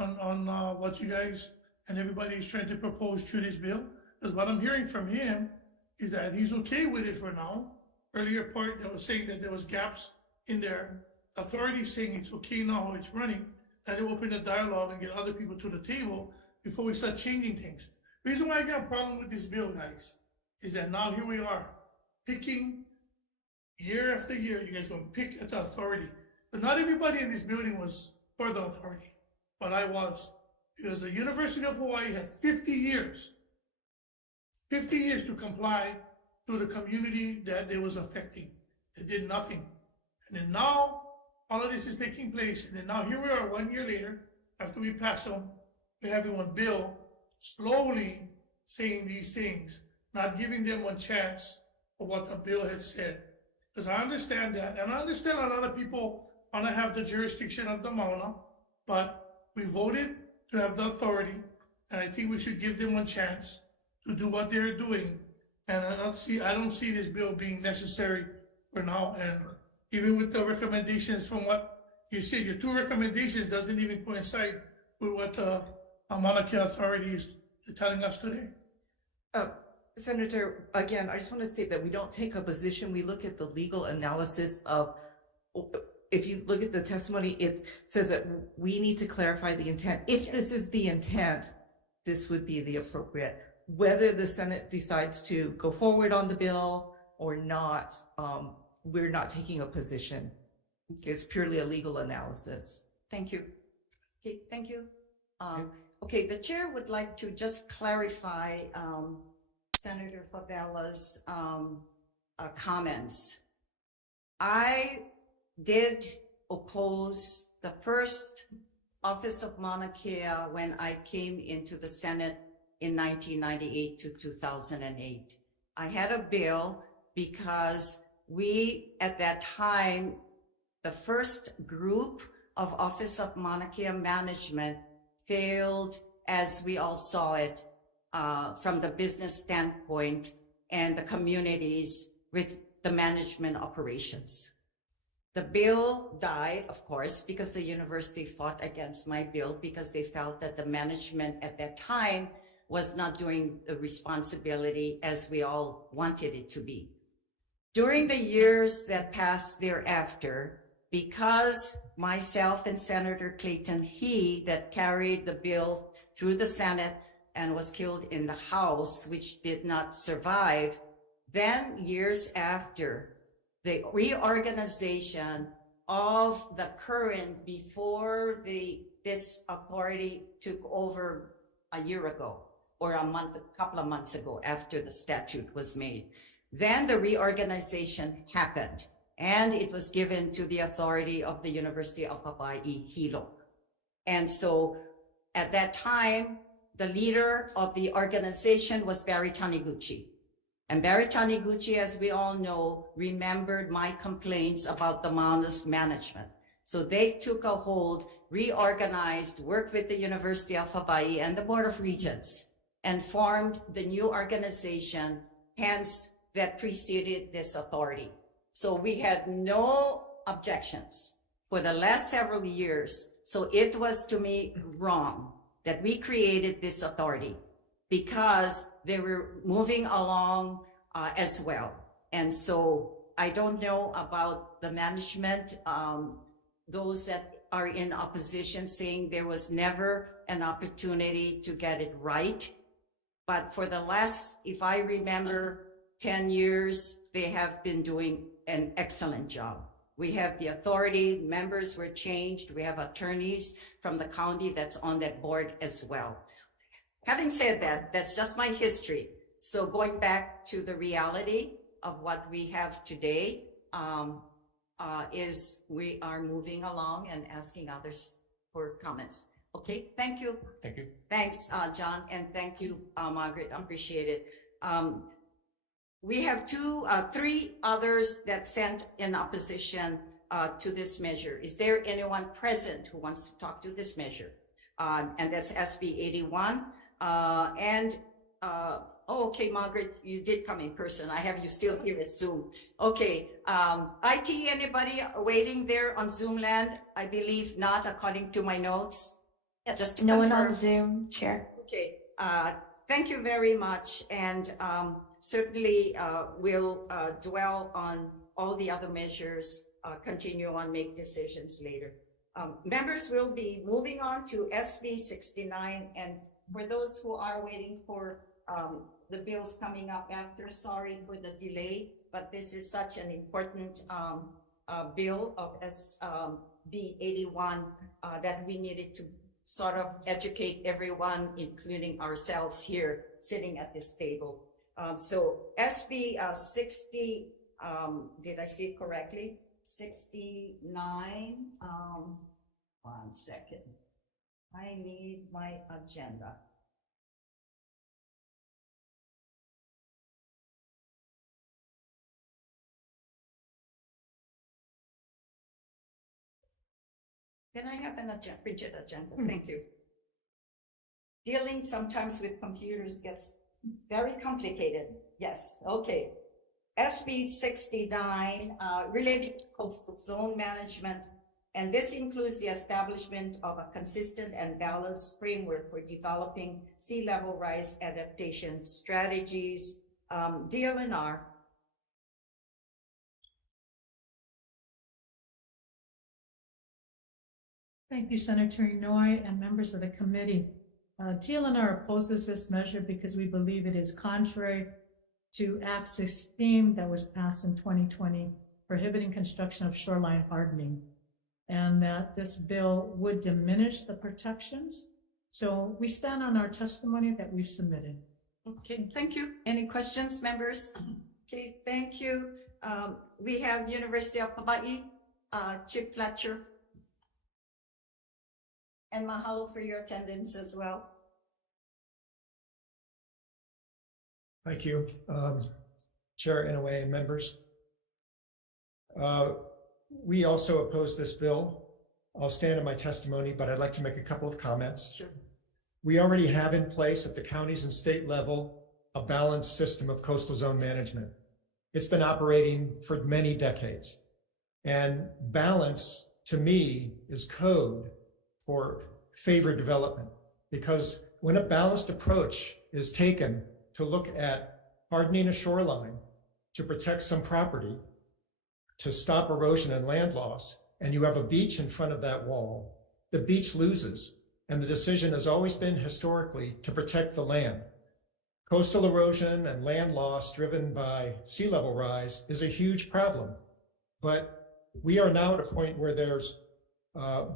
on what you guys and everybody is trying to propose through this bill? Because what I'm hearing from him is that he's okay with it for now. Earlier part that was saying that there was gaps in their authority, saying it's okay now, it's running, that they open a dialogue and get other people to the table before we start changing things. The reason why I got a problem with this bill, guys, is that now here we are picking year after year. You guys going to pick at the authority, but not everybody in this building was for the authority, but I was, because the University of Hawaii had 50 years to comply to the community that they was affecting. They did nothing. And then now all of this is taking place. And then now here we are 1 year later, after we pass them, we have one bill slowly saying these things, not giving them one chance for what the bill had said. Because I understand that, and I understand a lot of people want to have the jurisdiction of the Mauna, but we voted to have the authority, and I think we should give them one chance to do what they're doing. And I don't see this bill being necessary for now. And even with the recommendations from what you said, your 2 recommendations doesn't even coincide with what the Mauna Kea Authority is telling us today. Senator, again, I just want to say that we don't take a position. We look at the legal analysis of, if you look at the testimony, it says that we need to clarify the intent. If this is the intent, this would be the appropriate. Whether the Senate decides to go forward on the bill or not, we're not taking a position. It's purely a legal analysis. Thank you. Okay, thank you. Okay, the chair would like to just clarify Senator Favella's comments. I did oppose the first office of Mauna Kea when I came into the Senate in 1998 to 2008. I had a bill because we, at that time, the first group of Office of Mauna Kea Management failed as we all saw it from the business standpoint and the communities with the management operations. The bill died, of course, because the university fought against my bill because they felt that the management at that time was not doing the responsibility as we all wanted it to be. During the years that passed thereafter, because myself and Senator Clayton He that carried the bill through the Senate and was killed in the House, which did not survive, then years after, the reorganization of the current before this authority took over a year ago or a couple of months ago after the statute was made. Then the reorganization happened and it was given to the authority of the University of Hawaii, Hilo. And so at that time, the leader of the organization was Barry Taniguchi. And Barry Taniguchi, as we all know, remembered my complaints about the Mauna's management. So they took a hold, reorganized, worked with the University of Hawaii and the Board of Regents, and formed the new organization, hence that preceded this authority. So we had no objections for the last several years. So it was to me wrong that we created this authority because they were moving along as well. And so I don't know about the management, those that are in opposition saying there was never an opportunity to get it right. But for the last, if I remember, 10 years, they have been doing an excellent job. We have the authority, members were changed. We have attorneys from the county that's on that board as well. Having said that, that's just my history. So going back to the reality of what we have today, is we are moving along and asking others for comments. Okay, thank you. Thank you. Thanks, John, and thank you, Margaret, I appreciate it. We have three others that sent in opposition to this measure. Is there anyone present who wants to talk to this measure? And that's SB 81. Oh, okay, Margaret, you did come in person. I have you still here as Zoom. Okay, IT, anybody waiting there on Zoom land? I believe not, according to my notes. Yes, Just to no one confirm. on Zoom, Chair. Okay, thank you very much. And certainly we'll dwell on all the other measures, continue on, make decisions later. Members will be moving on to SB 69. And for those who are waiting for the bills coming up after, sorry for the delay, but this is such an important bill of SB 81 that we needed to sort of educate everyone, including ourselves here sitting at this table. So SB 60, did I say it correctly? 69, 1 second. I need my agenda. Can I have an agenda, printed agenda? Thank you. Dealing sometimes with computers gets very complicated. Yes, okay. SB 69 related to coastal zone management, and this includes the establishment of a consistent and balanced framework for developing sea level rise adaptation strategies DLNR. Thank you, Senator Inouye and members of the committee. TLNR opposes this measure because we believe it is contrary to Act 16 that was passed in 2020, prohibiting construction of shoreline hardening, and that this bill would diminish the protections. So we stand on our testimony that we've submitted. Okay, thank you. Any questions, members? Okay, thank you. We have University of Hawai'i, Chief Fletcher. And mahalo for your attendance as well. Thank you, Chair Inouye and members. We also oppose this bill. I'll stand in my testimony, but I'd like to make a couple of comments. Sure. We already have in place at the counties and state level a balanced system of coastal zone management. It's been operating for many decades. And balance, to me, is code for favored development, because when a balanced approach is taken to look at hardening a shoreline to protect some property, to stop erosion and land loss, and you have a beach in front of that wall, the beach loses. And the decision has always been historically to protect the land. Coastal erosion and land loss driven by sea level rise is a huge problem. But we are now at a point where there's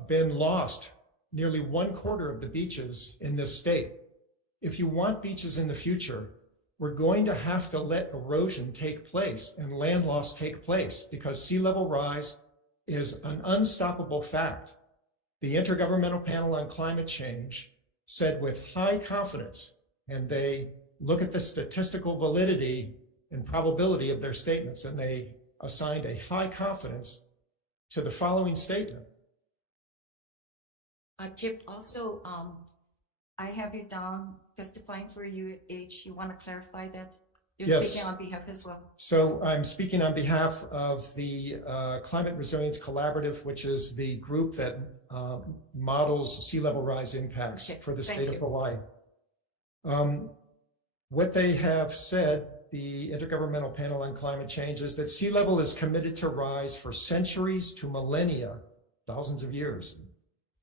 been lost nearly 1/4 of the beaches in this state. If you want beaches in the future, we're going to have to let erosion take place and land loss take place, because sea level rise is an unstoppable fact. The Intergovernmental Panel on Climate Change said with high confidence, and they look at the statistical validity and probability of their statements, and they assigned a high confidence to the following statement. Chip, also, I have you down testifying for UH. You want to clarify that? You're Yes. speaking on behalf as well. So I'm speaking on behalf of the Climate Resilience Collaborative, which is the group that models sea level rise impacts for the state of Hawaii. What they have said, the Intergovernmental Panel on Climate Change, is that sea level is committed to rise for centuries to millennia, thousands of years,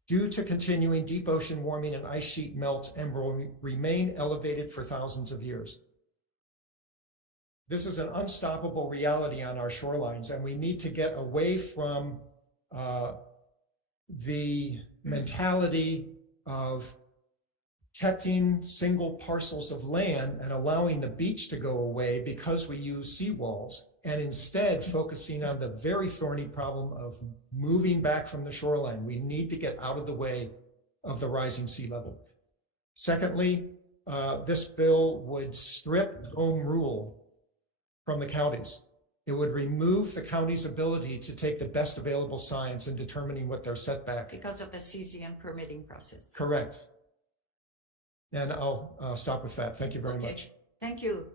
due to continuing deep ocean warming and ice sheet melt, and will remain elevated for thousands of years. This is an unstoppable reality on our shorelines, and we need to get away from the mentality of protecting single parcels of land and allowing the beach to go away because we use seawalls, and instead focusing on the very thorny problem of moving back from the shoreline. We need to get out of the way of the rising sea level. Secondly, this bill would strip home rule from the counties. It would remove the county's ability to take the best available science in determining what their setback. Because of the CZN permitting process. Correct. And I'll stop with that. Thank you very much. Thank you.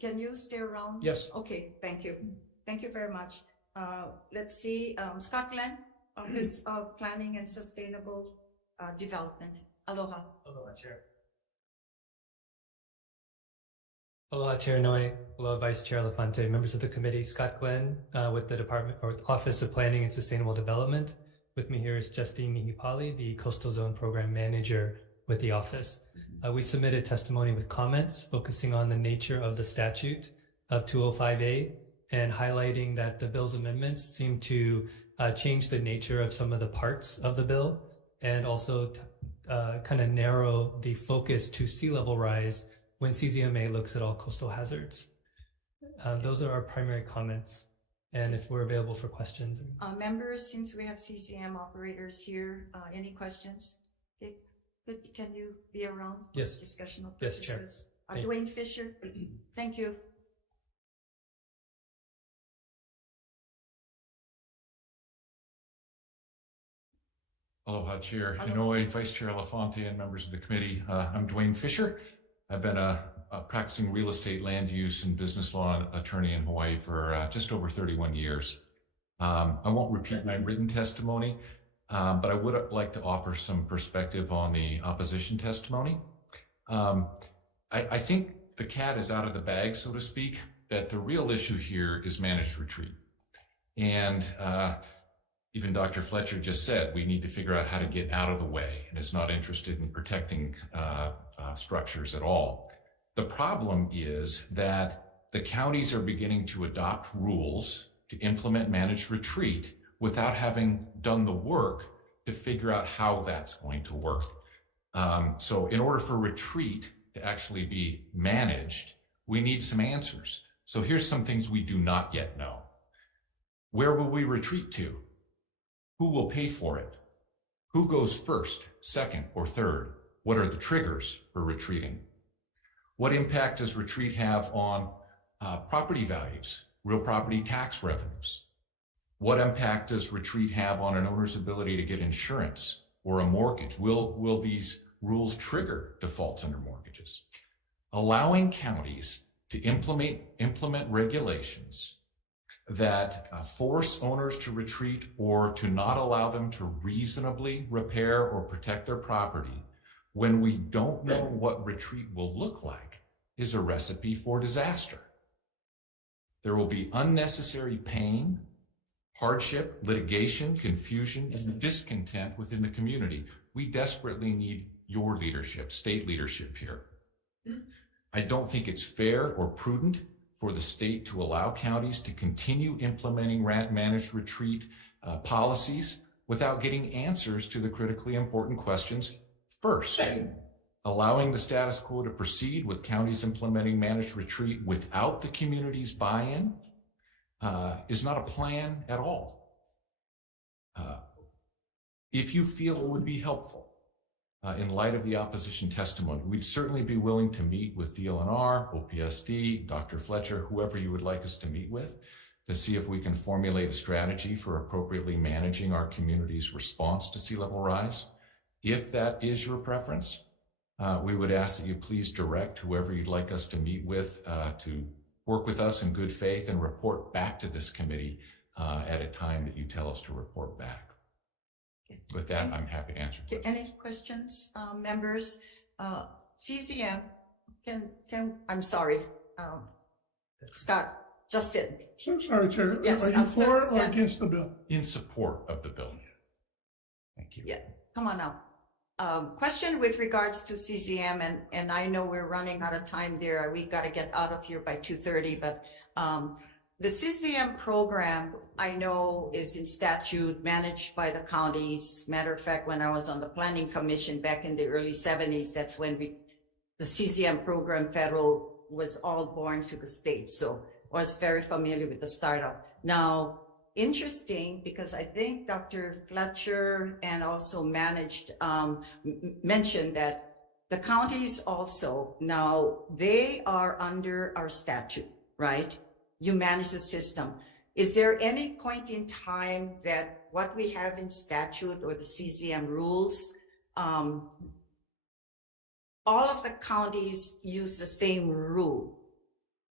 Can you stay around? Yes. Okay, thank you. Thank you very much. Let's see, Scotland, Office of Planning and Sustainable Development. Aloha. Aloha, Chair. Aloha, Chair Inouye. Aloha, Vice Chair Lafante, members of the committee. Scott Glenn with the Department or Office of Planning and Sustainable Development. With me here is Justine Nihipali, the Coastal Zone Program Manager with the office. We submitted testimony with comments focusing on the nature of the statute of 205A and highlighting that the bill's amendments seem to change the nature of some of the parts of the bill, and also kind of narrow the focus to sea level rise when CZMA looks at all coastal hazards. Those are our primary comments, and if we're available for questions. Members, since we have CCM operators here, any questions? Okay. Can you be around? Yes. Discussional Yes, purposes. Chair. Dwayne Fisher, thank you. Aloha, Chair Inouye, Vice Chair Lafante, and members of the committee. I'm Dwayne Fisher. I've been a practicing real estate, land use, and business law attorney in Hawaii for just over 31 years. I won't repeat my written testimony, but I would like to offer some perspective on the opposition testimony. I think the cat is out of the bag, so to speak, that the real issue here is managed retreat. And even Dr. Fletcher just said, we need to figure out how to get out of the way, and is not interested in protecting structures at all. The problem is that the counties are beginning to adopt rules to implement managed retreat without having done the work to figure out how that's going to work. So in order for retreat to actually be managed, we need some answers. So here's some things we do not yet know. Where will we retreat to? Who will pay for it? Who goes first, second, or third? What are the triggers for retreating? What impact does retreat have on property values, real property tax revenues? What impact does retreat have on an owner's ability to get insurance or a mortgage? Will these rules trigger defaults under mortgages? Allowing counties to implement regulations that force owners to retreat or to not allow them to reasonably repair or protect their property when we don't know what retreat will look like is a recipe for disaster. There will be unnecessary pain, hardship, litigation, confusion, and discontent within the community. We desperately need your leadership, state leadership here. I don't think it's fair or prudent for the state to allow counties to continue implementing managed retreat policies without getting answers to the critically important questions first. Allowing the status quo to proceed with counties implementing managed retreat without the community's buy-in is not a plan at all. If you feel it would be helpful in light of the opposition testimony, we'd certainly be willing to meet with DLNR, OPSD, Dr. Fletcher, whoever you would like us to meet with, to see if we can formulate a strategy for appropriately managing our community's response to sea level rise. If that is your preference, we would ask that you please direct whoever you'd like us to meet with to work with us in good faith and report back to this committee at a time that you tell us to report back. With that, I'm happy to answer questions. Any questions, members? CZM, I'm sorry, Scott, Justin. So sorry, Chair. Yes, Are you for or Sam. against the bill? In support of the bill. Thank you. Yeah, come on now. Question with regards to CZM, and I know we're running out of time there. We got to get out of here by 2:30, but the CZM program, I know, is in statute, managed by the counties. Matter of fact, when I was on the Planning Commission back in the early 70s, that's when the CZM program federal was all born to the state. So I was very familiar with the startup. Now, interesting, because I think Dr. Fletcher and also mentioned that the counties also, now they are under our statute, right? You manage the system. Is there any point in time that what we have in statute or the CZM rules, all of the counties use the same rule?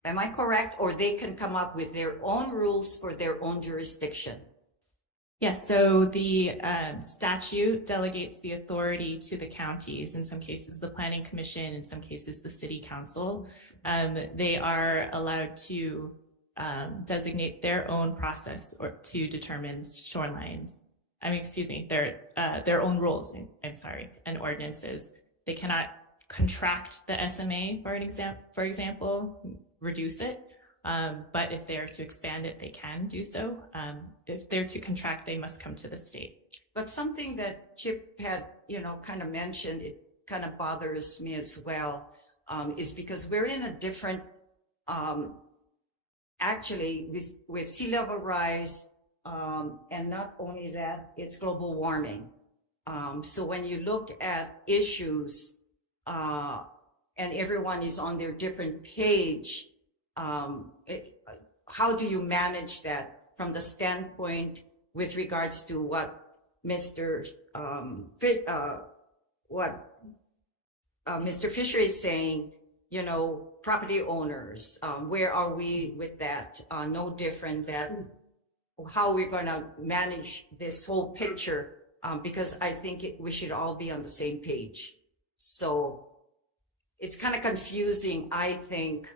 Am I correct? Or they can come up with their own rules for their own jurisdiction? Yes, so the statute delegates the authority to the counties, in some cases the Planning Commission, in some cases the City Council. They are allowed to designate their own process or to determine shorelines. Their own rules, and ordinances. They cannot contract the SMA, for example, reduce it. But if they're to expand it, they can do so. If they're to contract, they must come to the state. But something that Chip had, kind of mentioned, it kind of bothers me as well, is because we're in a different, actually with sea level rise, and not only that, it's global warming. So when you look at issues, and everyone is on their different page, how do you manage that from the standpoint with regards to what Mr. Mr. Fisher is saying, property owners, where are we with that? No different than how we're going to manage this whole picture, because I think we should all be on the same page. So it's kind of confusing, I think.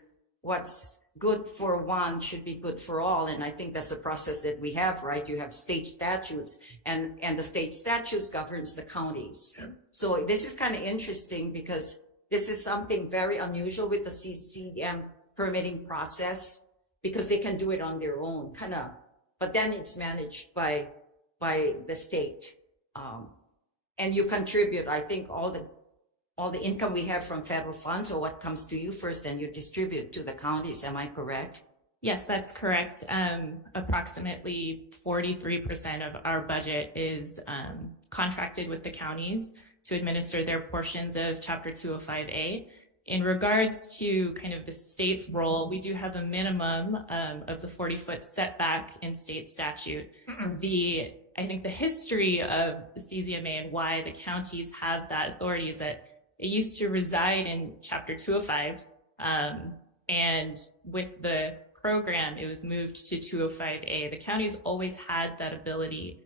What's good for one should be good for all, and I think that's the process that we have, right? You have state statutes, and the state statutes governs the counties. Yeah. So this is kind of interesting because this is something very unusual with the CCM permitting process, because they can do it on their own, kind of, but then it's managed by the state. And you contribute, I think, all the income we have from federal funds, or what comes to you first, and you distribute to the counties. Am I correct? Yes, that's correct. Approximately 43% of our budget is contracted with the counties to administer their portions of Chapter 205A. In regards to kind of the state's role, we do have a minimum of the 40-foot setback in state statute. I think the history of the CZMA and why the counties have that authority is that it used to reside in Chapter 205, and with the program, it was moved to 205A. The counties always had that ability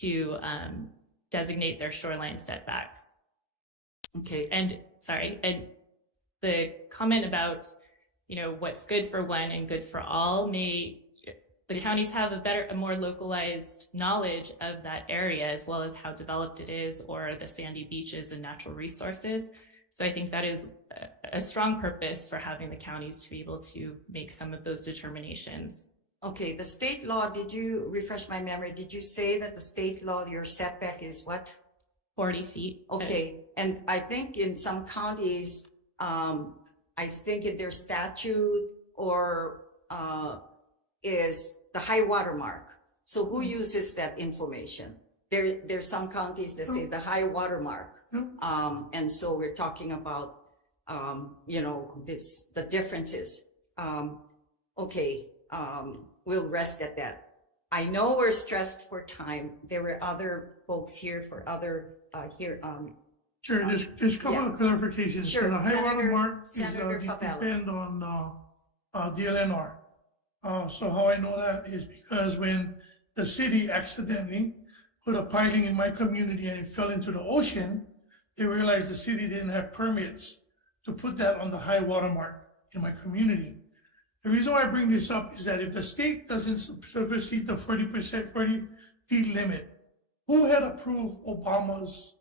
to designate their shoreline setbacks. Okay. And the comment about, what's good for one and good for all, the counties have a more localized knowledge of that area, as well as how developed it is, or the sandy beaches and natural resources. So I think that is a strong purpose for having the counties to be able to make some of those determinations. Okay, the state law, did you refresh my memory? Did you say that the state law, your setback is what? 40 feet. Okay, and I think in some counties, I think in their statute or is the high water mark. So who uses that information? There's some counties that say the high water mark. And so we're talking about, the differences. Okay, we'll rest at that. I know we're stressed for time. There were other folks here for other, Sure, there's a couple of clarifications. Sure. So the high water Senator- mark is, Senator Favela. depend on, DLNR. So how I know that is because when the city accidentally put a piling in my community and it fell into the ocean, they realized the city didn't have permits to put that on the high water mark in my community. The reason why I bring this up is that if the state doesn't supersede the 40 feet limit, who had approved Obama's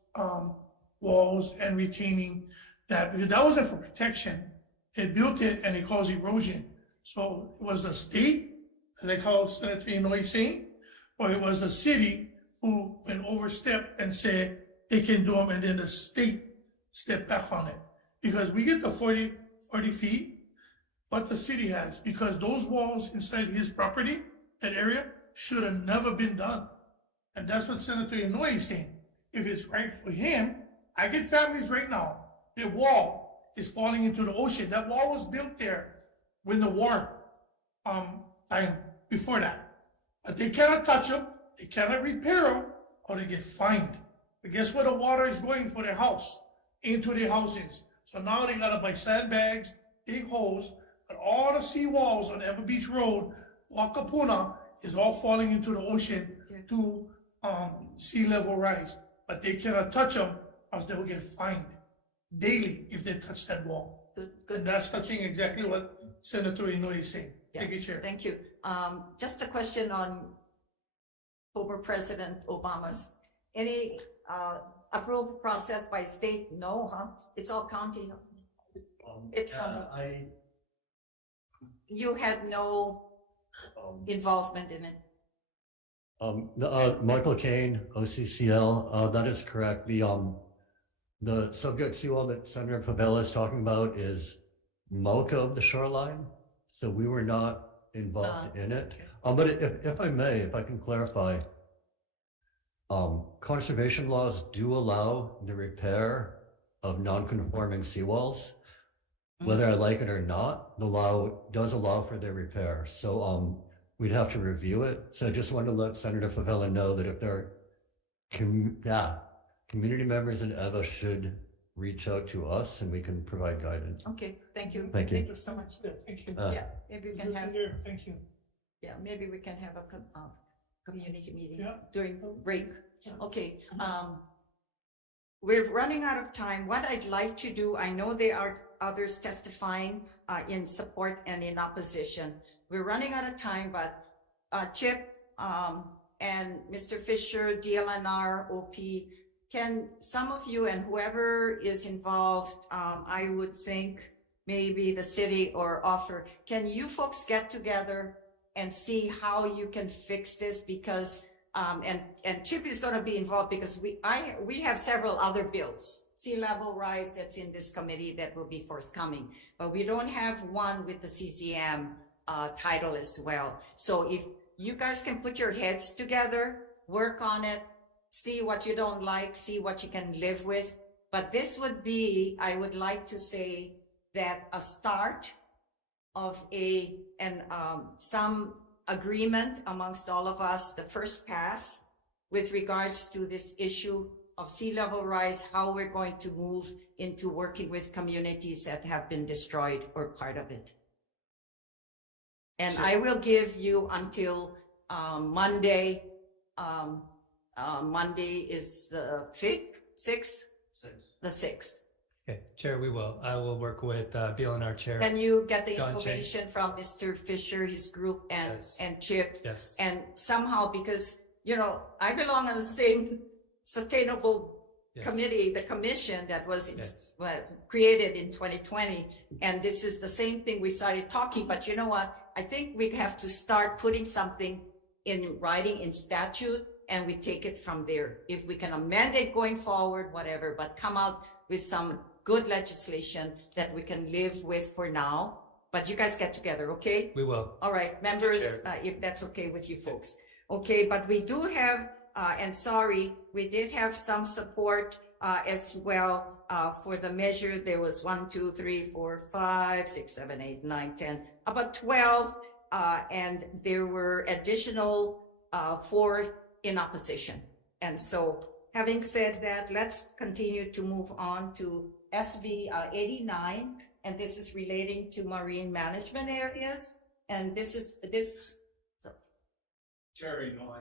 walls and retaining that? Because that wasn't for protection. It built it and it caused erosion. So it was the state, like how Senator Inouye saying, or it was the city who went overstep and said they can do them, and then the state stepped back on it. Because we get the 40 feet, what the city has, because those walls inside his property, that area, should have never been done. And that's what Senator Inouye is saying. If it's right for him, I get families right now, their wall is falling into the ocean. That wall was built there when the war, before that. But they cannot touch them, they cannot repair them, or they get fined. But guess where the water is going for their house? Into their houses. So now they gotta buy sandbags, dig holes, and all the sea walls on Ever Beach Road, Wakapuna, is all falling into the ocean to sea level rise. But they cannot touch them, or they will get fined daily if they touch that wall. Good And that's touching exactly what Senator Inouye is saying. Yeah, Thank you, Chair. Thank you. Just a question on former President Obama's. Any approval process by state? No, huh? It's all county. It's county. You had no involvement in it. Michael Kane, OCCL, that is correct. The subject seawall that Senator Favela is talking about is MOCA of the shoreline. So we were not involved in it. But if I may, if I can clarify, conservation laws do allow the repair of non-conforming seawalls. Whether I like it or not, the law does allow for their repair. So we'd have to review it. So I just wanted to let Senator Favela know that if there are community members in EVA should reach out to us and we can provide guidance. Okay, thank you. Thank you. Thank you so much. Yeah, thank you. Yeah, maybe we can have. Thank you. Yeah, maybe we can have a community meeting Yeah. during break. Okay, we're running out of time. What I'd like to do, I know there are others testifying in support and in opposition. We're running out of time, but Chip and Mr. Fisher, DLNR, OP, can some of you and whoever is involved, I would think maybe the city or offer, can you folks get together and see how you can fix this? Because and Chip is going to be involved because we have several other bills, sea level rise that's in this committee that will be forthcoming, but we don't have one with the CCM title as well. So if you guys can put your heads together, work on it, see what you don't like, see what you can live with. But this would be, I would like to say that a start of some agreement amongst all of us, the first pass with regards to this issue of sea level rise, how we're going to move into working with communities that have been destroyed or part of it. And I will give you until Monday. Monday is the 5th, 6th? The 6th. Okay, Chair, we will. I will work with BLNR Chair. Can you get the Don information Chang. from Mr. Fisher, his group, and Yes. and Chip? Yes. And somehow, because, you know, I belong on the same sustainable Yes. committee, the commission that was Yes. created in 2020. And this is the same thing we started talking, but you know what? I think we have to start putting something in writing in statute, and we take it from there. If we can amend it going forward, whatever, but come out with some good legislation that we can live with for now. But you guys get together, okay? We will. All right, members, Chair. if that's okay with you folks. Okay, but we do have, and sorry, we did have some support as well for the measure. There was 1, 2, 3, 4, 5, 6, 7, 8, 9, 10, about 12. And there were additional 4 in opposition. And so having said that, let's continue to move on to SB 89. And this is relating to marine management areas. And this is, Jerry Noy.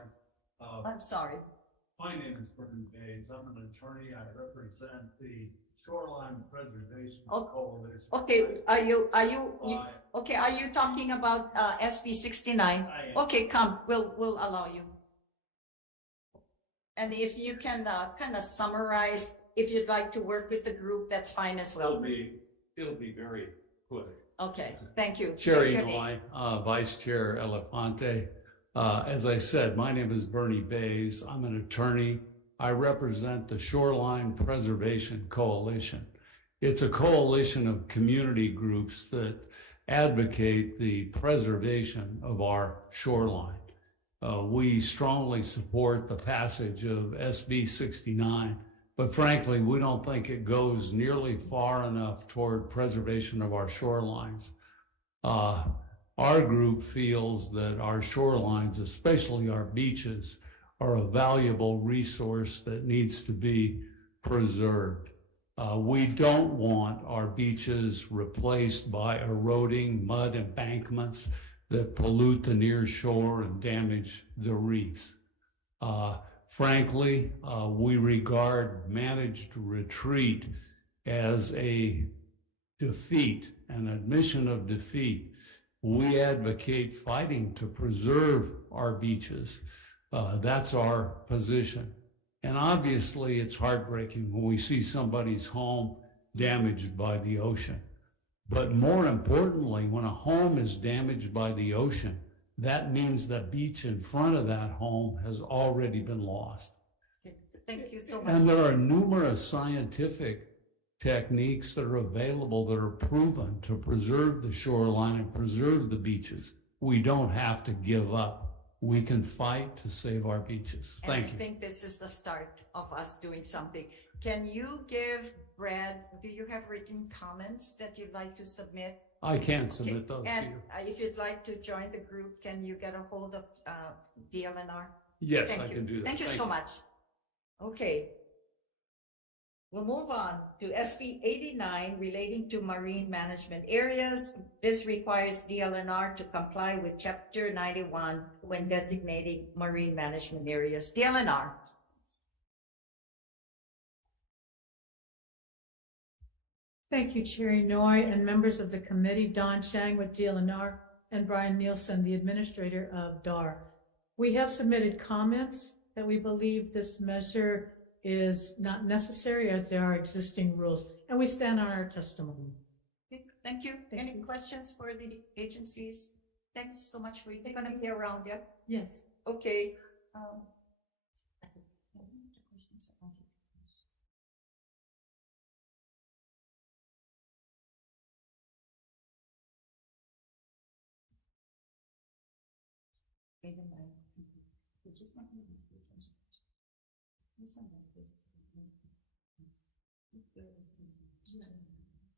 I'm sorry. My name is Vernon Bays. I'm an attorney. I represent the Shoreline Preservation Coalition. Okay, are you okay, are you talking about SB 69? I am. Okay, come, we'll allow you. And if you can kind of summarize, if you'd like to work with the group, that's fine as well. It'll be very quick. Okay, thank you. Jerry State your name. Noy, Vice Chair Elefante. As I said, my name is Bernie Bays. I'm an attorney. I represent the Shoreline Preservation Coalition. It's a coalition of community groups that advocate the preservation of our shoreline. We strongly support the passage of SB 69, but frankly, we don't think it goes nearly far enough toward preservation of our shorelines. Our group feels that our shorelines, especially our beaches, are a valuable resource that needs to be preserved. We don't want our beaches replaced by eroding mud embankments that pollute the near shore and damage the reefs. Frankly, we regard managed retreat as a defeat, an admission of defeat. We advocate fighting to preserve our beaches. That's our position. And obviously it's heartbreaking when we see somebody's home damaged by the ocean. But more importantly, when a home is damaged by the ocean, that means the beach in front of that home has already been lost. Thank you so much. And there are numerous scientific techniques that are available that are proven to preserve the shoreline and preserve the beaches. We don't have to give up. We can fight to save our beaches. And Thank I you. think this is the start of us doing something. Can you give Brad, do you have written comments that you'd like to submit? I can't submit those to And you. if you'd like to join the group, can you get a hold of DLNR? Yes, Thank I you. can do that. Thank you so much. Okay. We'll move on to SB 89 relating to marine management areas. This requires DLNR to comply with Chapter 91 when designating marine management areas. DLNR. Thank you, Chair Noy and members of the committee, Don Chang with DLNR and Brian Nielsen, the administrator of DAR. We have submitted comments that we believe this measure is not necessary as there are existing rules, and we stand on our testimony. Okay, thank you. Any questions for the agencies? Thanks so much for you're going to be around, yeah? Yes. Okay.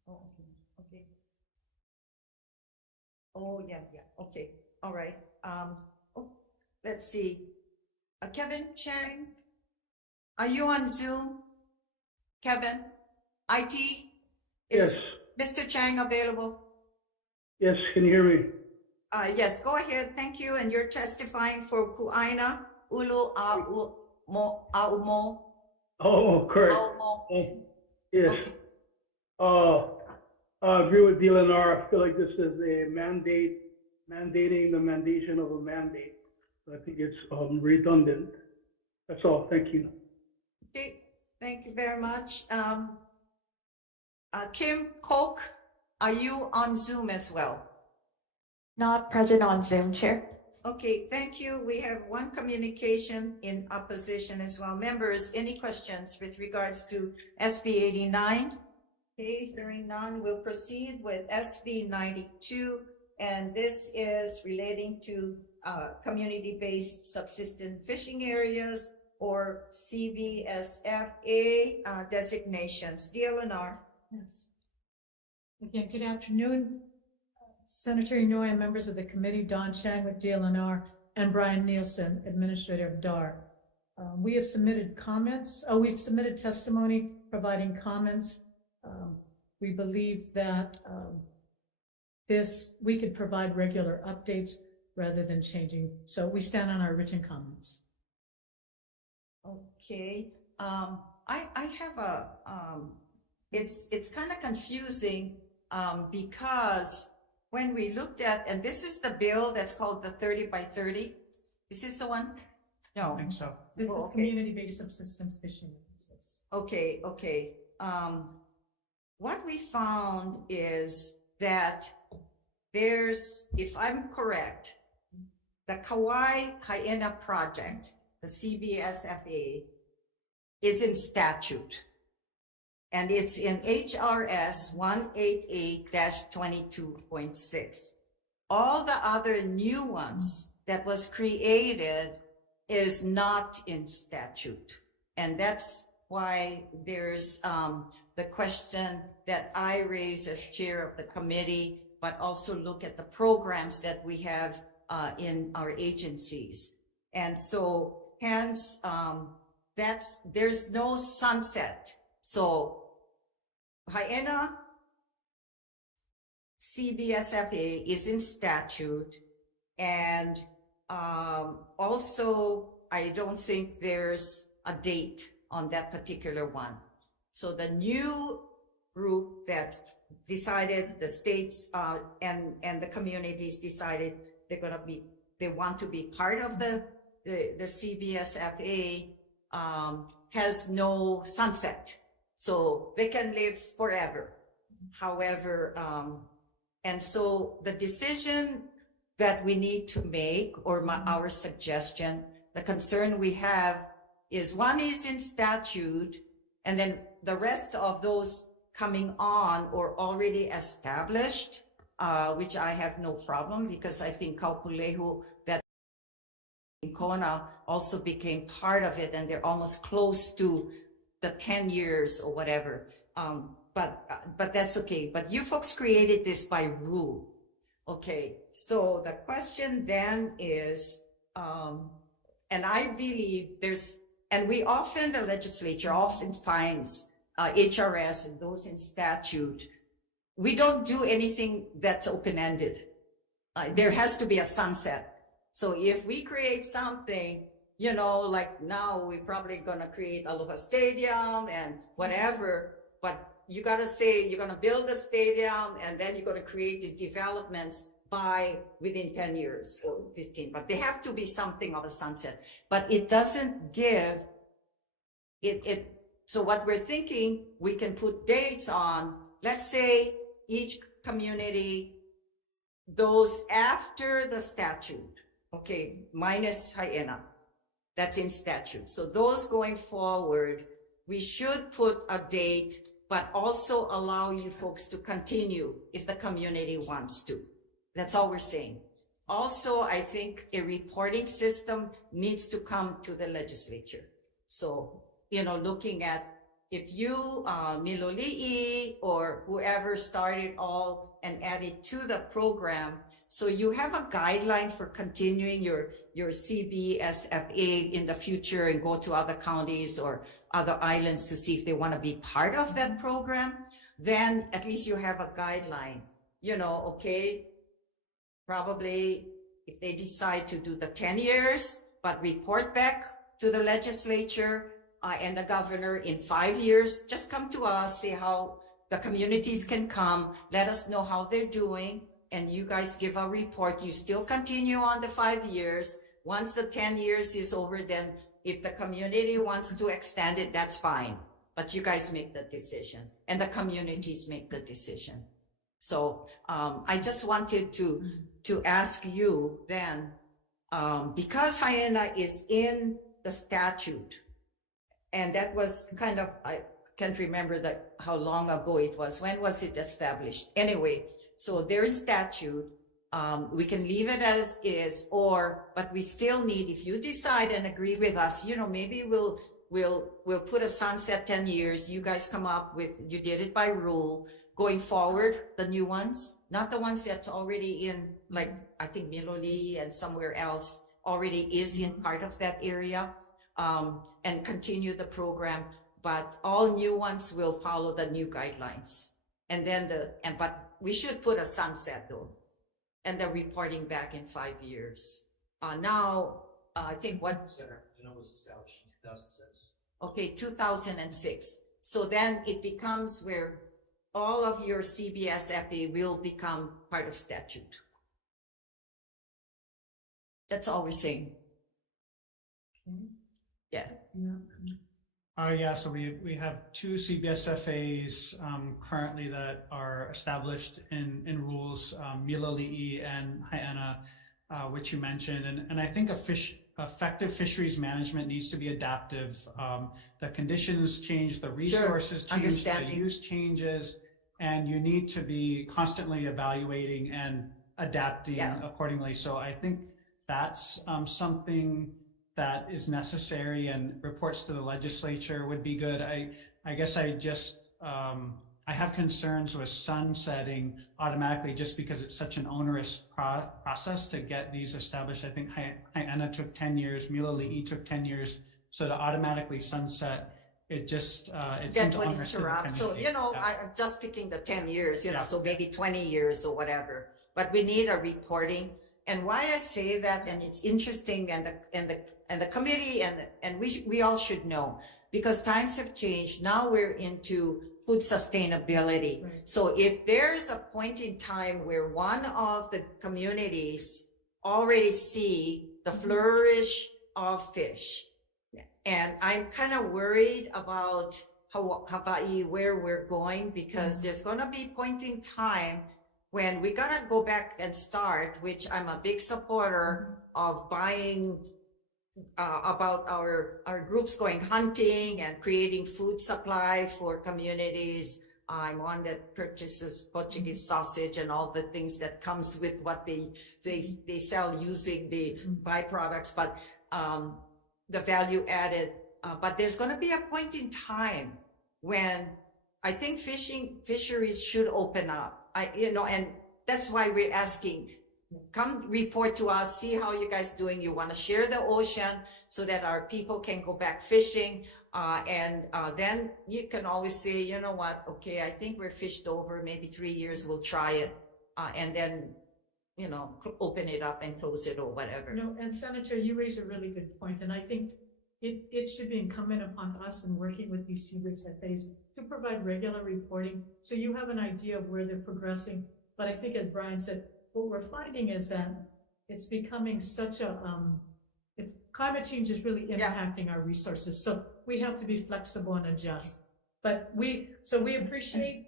Oh, okay, okay. Oh, yeah, yeah, okay, all right. Let's see. Kevin Chang, are you on Zoom? Kevin, IT? Is Mr. Chang available? Yes, can you hear me? Yes, go ahead, thank you. And you're testifying for Kuaina Ulu Aumo. Oh, correct. Yes. I agree with DLNR. I feel like this is a mandating the mandation of a mandate. So I think it's redundant. That's all. Thank you. Okay, thank you very much. Kim Koch, are you on Zoom as well? Not present on Zoom, Chair. Okay, thank you. We have one communication in opposition as well. Members, any questions with regards to SB 89? Okay, hearing none, we'll proceed with SB 92. And this is relating to community-based subsistence fishing areas or CBSFA designations. DLNR. Yes. Again, good afternoon. Senator Noy and members of the committee, Don Chang with DLNR and Brian Nielsen, administrator of DAR. We have submitted comments. We've submitted testimony providing comments. We believe that we could provide regular updates rather than changing. So we stand on our written comments. Okay. I have it's kind of confusing because when we looked at, and this is the bill that's called the 30 by 30. Is this the one? No. I think so. This is community-based subsistence fishing. Okay, okay. What we found is that there's, if I'm correct, the Kauai Hyena project, the CBSFA, is in statute. And it's in HRS 188-22.6. All the other new ones that was created is not in statute. And that's why there's the question that I raise as chair of the committee, but also look at the programs that we have in our agencies. And so hence, there's no sunset. So Hyena CBSFA is in statute, and also I don't think there's a date on that particular one. So the new group that decided, the states and the communities decided they want to be part of the CBSFA has no sunset. So they can live forever. However, and so the decision that we need to make, or our suggestion, the concern we have is one is in statute, and then the rest of those coming on or already established, which I have no problem, because I think Kaupulehu, that in Kona also became part of it, and they're almost close to the 10 years or whatever. But that's okay. But you folks created this by rule. Okay, so the question then is, and I believe and we often, the legislature often finds HRS and those in statute. We don't do anything that's open-ended. There has to be a sunset. So if we create something, you know, like now we're probably gonna create Aloha Stadium and whatever, but you gotta say you're gonna build a stadium and then you're gonna create these developments by within 10 years or 15, but they have to be something of a sunset. But it doesn't give it. So what we're thinking, we can put dates on, let's say each community, those after the statute, okay, minus Hawai'i, that's in statute. So those going forward, we should put a date, but also allow you folks to continue if the community wants to. That's all we're saying. Also, I think a reporting system needs to come to the legislature. So, you know, looking at if you, Miloli'i or whoever started all and added to the program, so you have a guideline for continuing your CBSFA in the future and go to other counties or other islands to see if they want to be part of that program, then at least you have a guideline, you know, okay, probably if they decide to do the 10 years, but report back to the legislature and the governor in 5 years, just come to us, see how the communities can come, let us know how they're doing, and you guys give a report. You still continue on the 5 years. Once the 10 years is over, then if the community wants to extend it, that's fine. But you guys make the decision and the communities make the decision. So I just wanted to ask you then, because Hawai'i is in the statute, and that was kind of, I can't remember how long ago it was. When was it established? Anyway, so they're in statute. We can leave it as is, but we still need, if you decide and agree with us, you know, maybe we'll put a sunset 10 years. You guys come up with, you did it by rule. Going forward, the new ones, not the ones that's already in, like, I think Miloli and somewhere else already is in part of that area, and continue the program, but all new ones will follow the new guidelines. And then but we should put a sunset though, and the reporting back in 5 years. Now, I think what was established in 2006. Okay, 2006. So then it becomes where all of your CBSFA will become part of statute. That's all we're saying. Yeah. Yeah, so we have two CBSFAs currently that are established in rules, Miloli'i and Hawai'i, which you mentioned. And I think effective fisheries management needs to be adaptive. The conditions change, the resources change, the use changes, and you need to be constantly evaluating and adapting accordingly. So I think that's something that is necessary, and reports to the legislature would be good. I guess I just, I have concerns with sunsetting automatically just because it's such an onerous process to get these established. I think Hawai'i took 10 years, Miloli'i took 10 years. So to automatically sunset, it just, it seems onerous to the community. So, you know, I'm just picking the 10 years, you know, so maybe 20 years or whatever, but we need a reporting. And why I say that, and it's interesting, and the committee and we all should know, because times have changed. Now we're into food sustainability. Right. So if there's a point in time where one of the communities already see the flourish of fish, and I'm kind of worried about Hawaii, where we're going, because there's going to be a point in time when we gotta go back and start, which I'm a big supporter of buying, about our groups going hunting and creating food supply for communities. I'm one that purchases Portuguese sausage and all the things that comes with what they sell using the byproducts, but the value added. But there's going to be a point in time when I think fisheries should open up. And that's why we're asking, come report to us, see how you guys doing. You want to share the ocean so that our people can go back fishing. And then you can always say, you know what, okay, I think we're fished over, maybe 3 years, we'll try it. And then, you know, open it up and close it or whatever. No, and Senator, you raise a really good point. And I think it should be incumbent upon us in working with these CBSFAs to provide regular reporting so you have an idea of where they're progressing. But I think, as Brian said, what we're finding is that it's becoming such a, climate change is really impacting our resources. So we have to be flexible and adjust. But we appreciate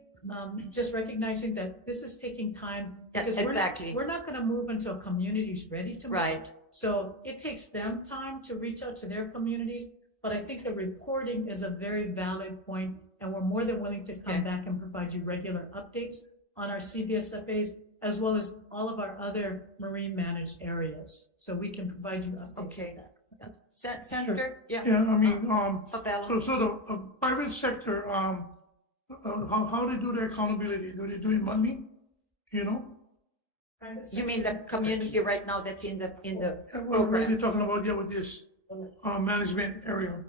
just recognizing that this is taking time. Yeah, because exactly. We're not going to move until community's ready to move. Right. So it takes them time to reach out to their communities. But I think the reporting is a very valid point, and we're more than willing to come back and provide you regular updates on our CBSFAs, as well as all of our other marine managed areas. So we can provide you updates. Okay. Senator? Yeah. Yeah, I mean, Fabella. so the private sector, how they do their accountability? Do they do it monthly? You know? You mean the community right now that's in the Well, what are they talking about here with this management area?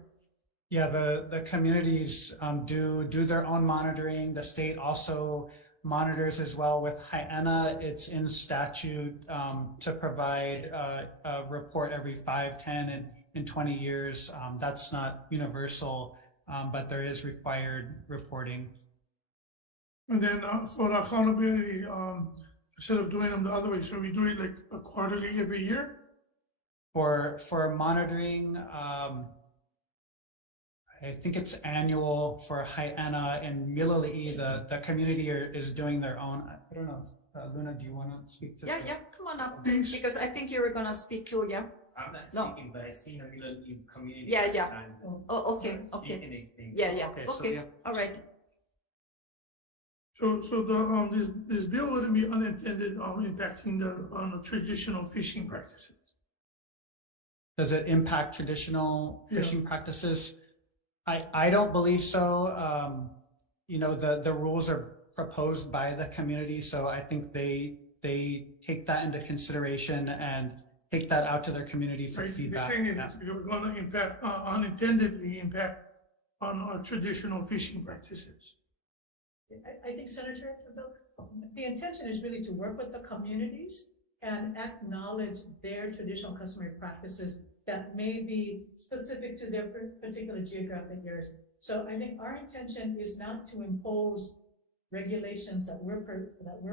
Yeah, the communities do their own monitoring. The state also monitors as well with Hawai'i. It's in statute to provide a report every 5, 10, and 20 years. That's not universal, but there is required reporting. And then for the accountability, instead of doing them the other way, so we do it like a quarterly every year? For monitoring, I think it's annual for Hawai'i and Miloli'i. The community is doing their own. I don't know. Luna, do you want to speak to? Yeah, come on up, please, because I think you were gonna speak too. Yeah. I'm not speaking, but I see a Miloli'i community. Yeah. And Oh, okay. Yeah. Okay. All right. So this bill wouldn't be unintended impacting the traditional fishing practices. Does it impact traditional fishing practices? I don't believe so. You know, the rules are proposed by the community, so I think they take that into consideration and take that out to their community for feedback. The thing is, you're going to impact unintendedly impact on our traditional fishing practices. I think, Senator, the intention is really to work with the communities and acknowledge their traditional customary practices that may be specific to their particular geographic areas. So I think our intention is not to impose regulations that we're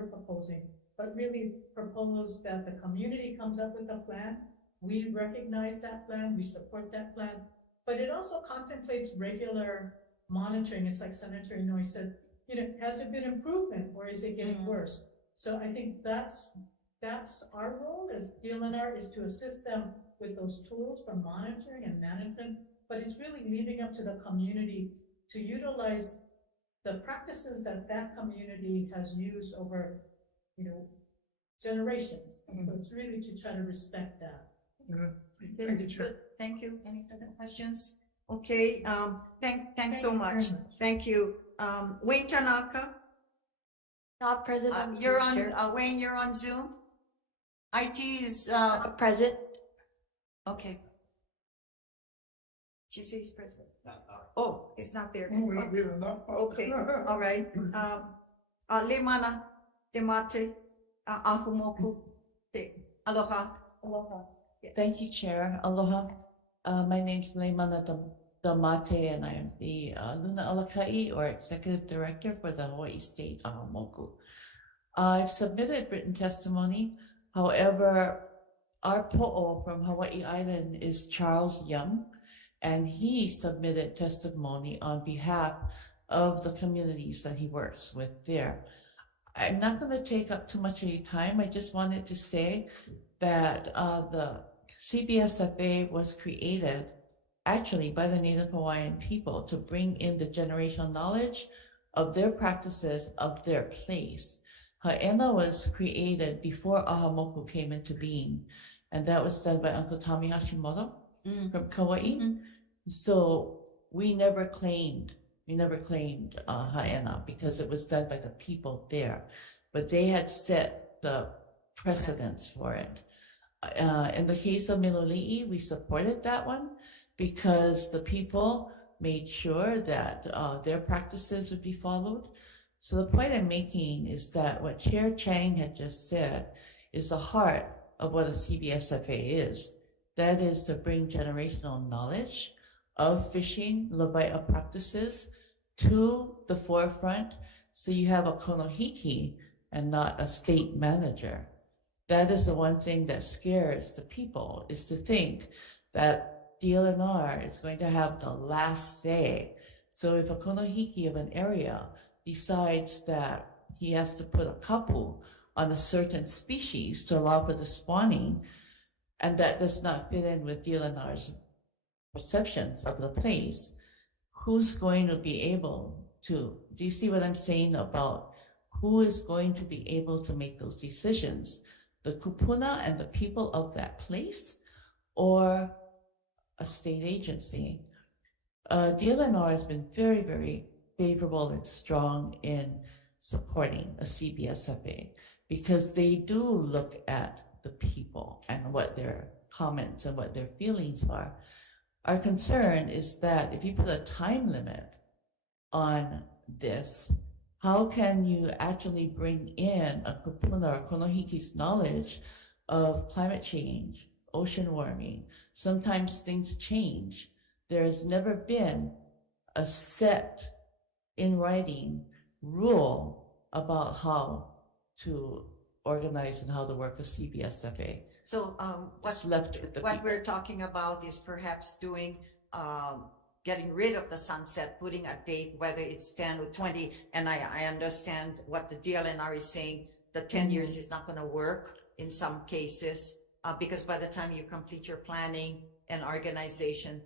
proposing, but really propose that the community comes up with a plan. We recognize that plan, we support that plan, but it also contemplates regular monitoring. It's like Senator Inouye said, you know, has there been improvement or is it getting worse? So I think that's our role as DLNR, is to assist them with those tools for monitoring and management, but it's really leaving up to the community to utilize the practices that community has used over, you know, generations. So it's really to try to respect that. Thank you, Chair. Thank you. Any further questions? Okay, thanks so much. Thank you. Wayne Tanaka. Not present on Zoom, You're on, Chair. Wayne, you're on Zoom? IT is, Not present. okay. She says present. Oh, it's not there. Okay, all right. Lemana, Demate, Ahumoku, aloha. Aloha. Thank you, Chair. Aloha. My name's Leimana Damate, and I am the Luna Alakai, or Executive Director for the Hawaii State Ahumoku. I've submitted written testimony. However, our po'o from Hawaii Island is Charles Young, and he submitted testimony on behalf of the communities that he works with there. I'm not going to take up too much of your time. I just wanted to say that the CBSFA was created actually by the Native Hawaiian people to bring in the generational knowledge of their practices of their place. Ha'ena was created before Ahamoku came into being, and that was done by Uncle Tommy Hashimoto from Kauai. So we never claimed Ha'ena because it was done by the people there, but they had set the precedence for it. In the case of Miloli'i, we supported that one because the people made sure that their practices would be followed. So the point I'm making is that what Chair Chang had just said is the heart of what a CBSFA is. That is to bring generational knowledge of fishing Lava'i'a practices to the forefront, so you have a konohiki and not a state manager. That is the one thing that scares the people, is to think that DLNR is going to have the last say. So if a konohiki of an area decides that he has to put a kapu on a certain species to allow for the spawning, and that does not fit in with DLNR's perceptions of the place, who's going to be able to, do you see what I'm saying about who is going to be able to make those decisions? The kupuna and the people of that place, or a state agency? DLNR has been very, very favorable and strong in supporting a CBSFA, because they do look at the people and what their comments and what their feelings are. Our concern is that if you put a time limit on this, how can you actually bring in a kupuna or konohiki's knowledge of climate change, ocean warming? Sometimes things change. There's never been a set in writing rule about how to organize and how to work a CBSFA. So what we're talking about is perhaps doing, getting rid of the sunset, putting a date, whether it's 10 or 20. And I understand what the DLNR is saying, the 10 years is not going to work in some cases, because by the time you complete your planning and organization,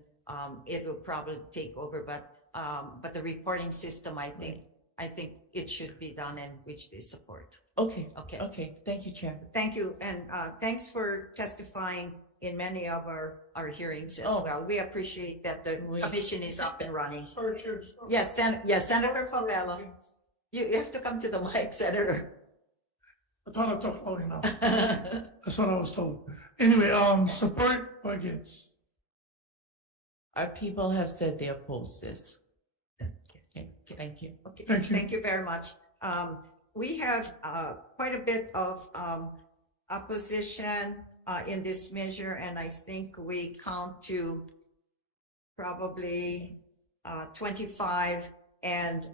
it will probably take over. But the reporting system, I think it should be done, and which they support. Okay. Okay. Okay. Thank you, Chair. Thank you. And thanks for testifying in many of our hearings as well. We appreciate that the commission is up and running. Sorry, Chair. Yes, Senator Favela. You have to come to the mic, Senator. I thought I talked loud enough. That's what I was told. Anyway, support or against? Our people have said they oppose this. Okay. Thank you. Okay. Thank you. Thank you very much. We have quite a bit of opposition in this measure, and I think we count to probably 25 and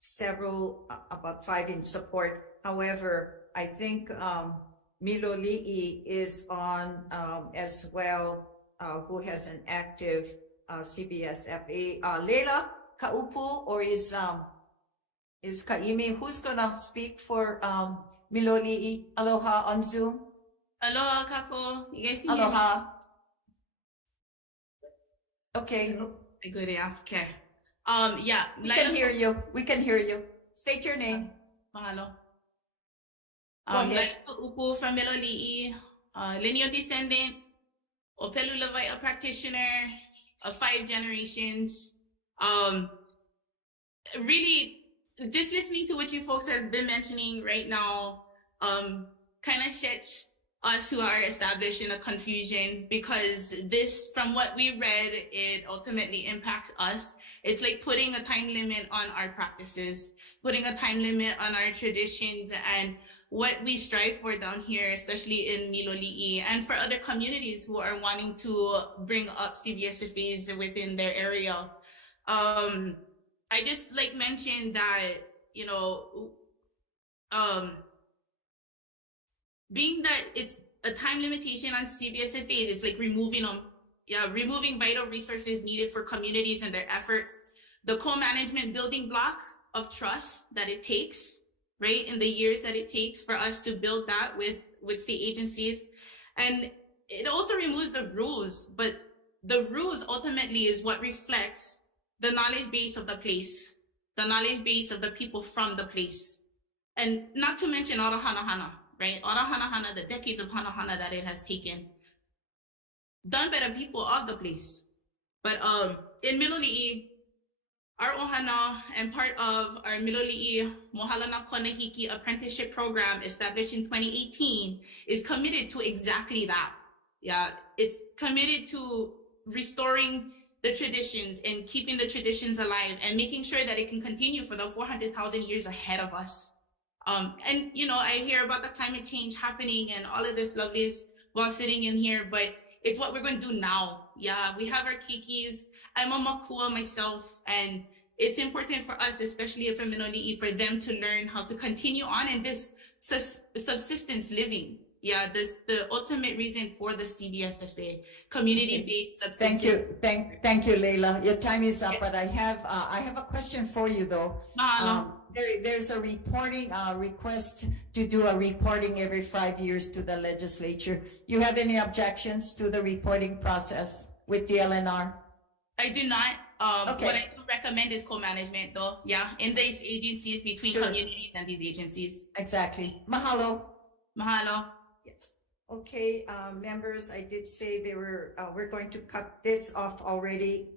several, about 5 in support. However, I think Miloli'i is on as well, who has an active CBSFA. Leila Kaupu, or is Kaimi, who's gonna speak for Miloli'i? Aloha on Zoom. Aloha, Kako. You guys can Aloha. hear me? Okay. Good, yeah. Okay. Yeah. We can hear you. We can hear you. State your name. Mahalo. Go ahead. Upu from Miloli'i, lineal descendant, Opelu Lava'i'a practitioner of 5 generations. Really, just listening to what you folks have been mentioning right now, kind of sheds us who are established in a confusion, because this, from what we read, it ultimately impacts us. It's like putting a time limit on our practices, putting a time limit on our traditions and what we strive for down here, especially in Miloli'i, and for other communities who are wanting to bring up CBSFAs within their area. I just like mentioned that, you know, being that it's a time limitation on CBSFAs, it's like removing vital resources needed for communities and their efforts, the co-management building block of trust that it takes, right, in the years that it takes for us to build that with state agencies. And it also removes the rules, but the rules ultimately is what reflects the knowledge base of the place, the knowledge base of the people from the place. And not to mention Ora Hana Hana, right? Ora Hana Hana, the decades of Hana Hana that it has taken, done by the people of the place. But in Miloli'i, our ohana and part of our Miloli'i Mohalana Konahiki apprenticeship program established in 2018 is committed to exactly that. Yeah, it's committed to restoring the traditions and keeping the traditions alive and making sure that it can continue for the 400,000 years ahead of us. And, you know, I hear about the climate change happening and all of this lovelies while sitting in here, but it's what we're going to do now. Yeah, we have our kikis. I'm a makua myself, and it's important for us, especially if I'm Minoli'i, for them to learn how to continue on in this subsistence living. Yeah, the ultimate reason for the CBSFA, community-based subsistence. Thank you, Leila. Your time is up, but I have a question for you though. There's a reporting request to do a reporting every 5 years to the legislature. You have any objections to the reporting process with the LNR? I do not. What I do recommend is co-management though. Yeah, in these agencies, between communities and these agencies. Exactly. Mahalo. Mahalo. Yes. Okay, members, I did say we're going to cut this off already.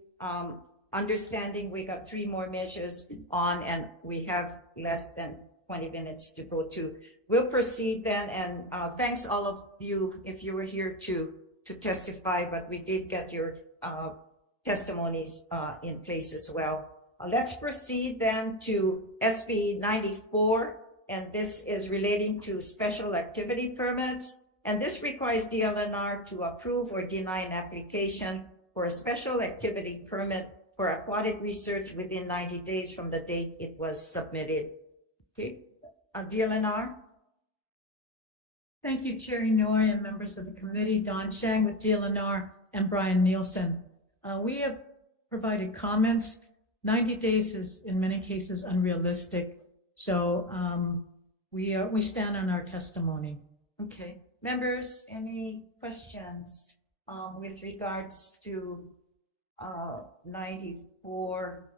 Understanding we got 3 more measures on and we have less than 20 minutes to go to. We'll proceed then, and thanks all of you if you were here to testify, but we did get your testimonies in place as well. Let's proceed then to SB 94, and this is relating to special activity permits. And this requires DLNR to approve or deny an application for a special activity permit for aquatic research within 90 days from the date it was submitted. Okay, DLNR. Thank you, Chair Inouye and members of the committee. Don Chang with DLNR and Brian Nielsen. We have provided comments. 90 days is in many cases unrealistic. So we stand on our testimony. Okay, members, any questions with regards to 94?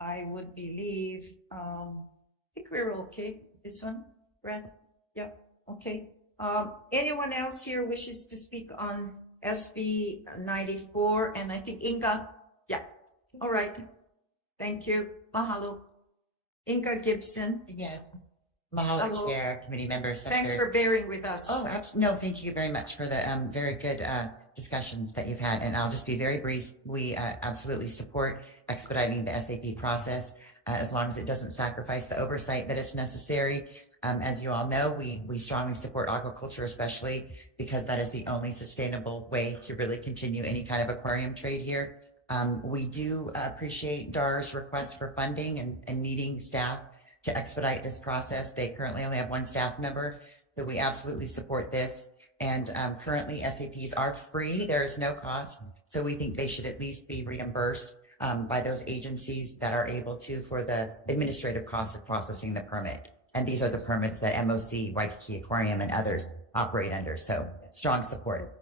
I would believe, I think we're okay. This one, Brad? Yep, okay. Anyone else here wishes to speak on SB 94? And I think Inga, yeah, all right. Thank you, mahalo. Inga Gibson. Yes. Mahalo, Hello. Chair, committee members. Thanks for bearing with us. Oh, no, thank you very much for the very good discussions that you've had. And I'll just be very brief. We absolutely support expediting the SAP process as long as it doesn't sacrifice the oversight that is necessary. As you all know, we strongly support aquaculture, especially because that is the only sustainable way to really continue any kind of aquarium trade here. We do appreciate DAR's request for funding and needing staff to expedite this process. They currently only have 1 staff member, so we absolutely support this. And currently SAPs are free. There is no cost. So we think they should at least be reimbursed by those agencies that are able to for the administrative costs of processing the permit. And these are the permits that MOC, Waikiki Aquarium, and others operate under. So strong support.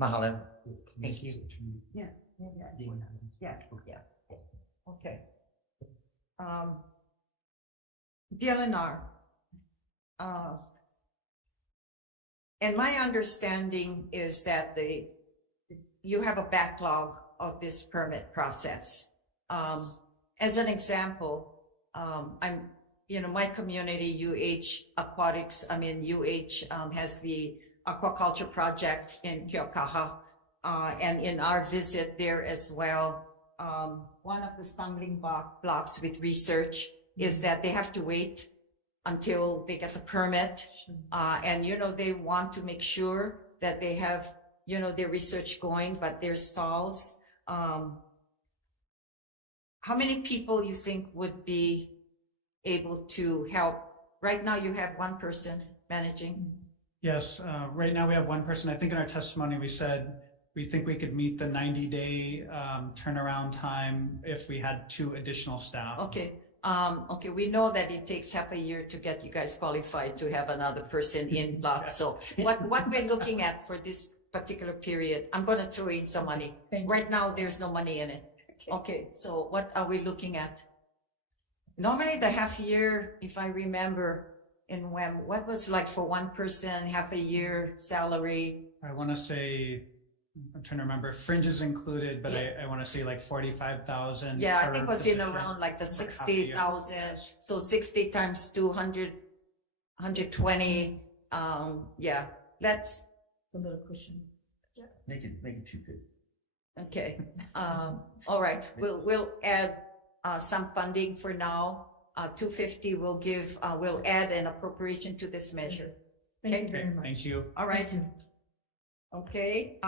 Mahalo. Thank you. Yeah. Okay. DLNR. And my understanding is that you have a backlog of this permit process. As an example, my community, UH has the aquaculture project in Keaukaha. And in our visit there as well, one of the stumbling blocks with research is that they have to wait until they get the permit. And, they want to make sure that they have, their research going, but there's stalls. How many people you think would be able to help? Right now you have 1 person managing. Yes, right now we have 1 person. I think in our testimony we said we think we could meet the 90-day turnaround time if we had 2 additional staff. Okay. Okay, we know that it takes half a year to get you guys qualified to have another person in block. So what we're looking at for this particular period, I'm going to throw in some money. Right now, there's no money in it. Okay, so what are we looking at? Normally the half year, if I remember, in WEM, what was like for 1 person, half a year salary? I want to say, I'm trying to remember, fringes included, but I want to say like 45,000. Yeah, I think it was in around like the 60,000. So 60 times 200, 120. Yeah, that's a little cushion. Yeah. Make it 250. Okay. All right. We'll add some funding for now. 250 we'll add an appropriation to this measure. Thank you very much. Thank you. All right. Okay,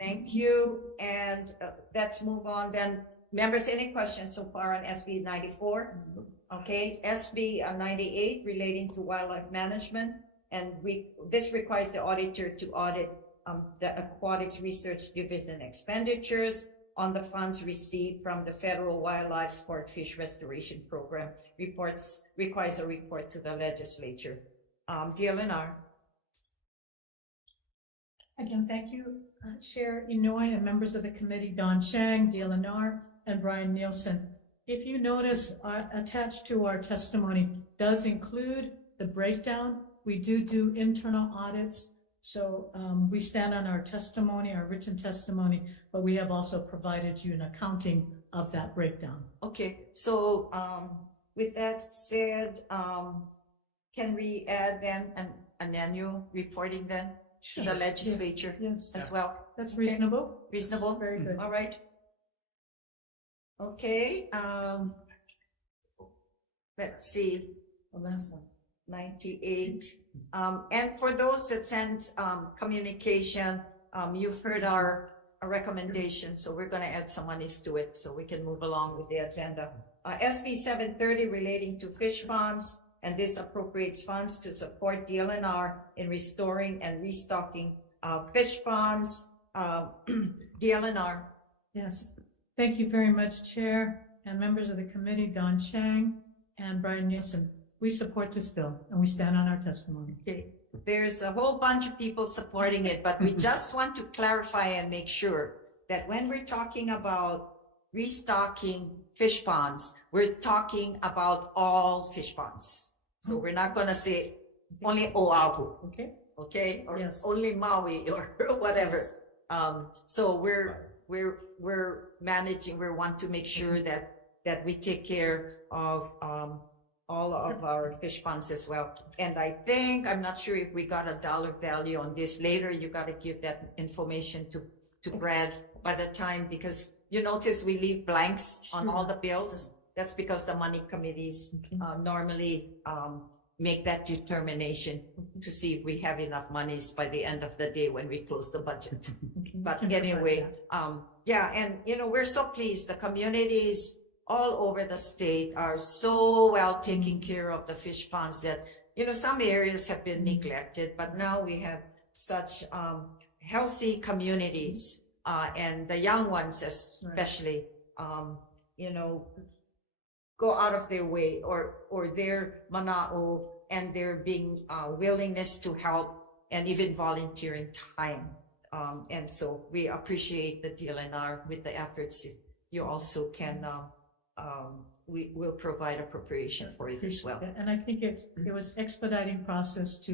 thank you. And let's move on then. Members, any questions so far on SB 94? Okay, SB 98 relating to wildlife management. And this requires the auditor to audit the Aquatics Research Division expenditures on the funds received from the Federal Wildlife Sport Fish Restoration Program. Requires a report to the legislature. DLNR. Again, thank you, Chair Inouye and members of the committee, Don Chang, DLNR, and Brian Nielsen. If you notice, attached to our testimony does include the breakdown. We do internal audits. So we stand on our testimony, our written testimony, but we have also provided you an accounting of that breakdown. Okay, so with that said, can we add then an annual reporting then to the legislature as well? That's reasonable. Reasonable? Very good. All right. Okay, let's see. The last one. 98. And for those that send communication, you've heard our recommendation, so we're going to add some monies to it so we can move along with the agenda. SB 730 relating to fish ponds, and this appropriates funds to support DLNR in restoring and restocking fish ponds. DLNR. Yes, thank you very much, Chair and members of the committee, Don Chang and Brian Nielsen. We support this bill and we stand on our testimony. Okay. There's a whole bunch of people supporting it, but we just want to clarify and make sure that when we're talking about restocking fish ponds, we're talking about all fish ponds. So we're not going to say only Oahu, okay, or only Maui or whatever. So we're managing. We want to make sure that we take care of all of our fish ponds as well. And I think, I'm not sure if we got a dollar value on this later. You got to give that information to Brad by the time, because you notice we leave blanks on all the bills. That's because the money committees normally make that determination to see if we have enough monies by the end of the day when we close the budget. But anyway, yeah, and we're so pleased. The communities all over the state are so well taking care of the fish ponds that, some areas have been neglected, but now we have such healthy communities, and the young ones especially, go out of their way or their mana'o and their being willingness to help and even volunteering time. And so we appreciate the DLNR with the efforts. If you also can, we will provide appropriation for it as well. And I think it was expediting process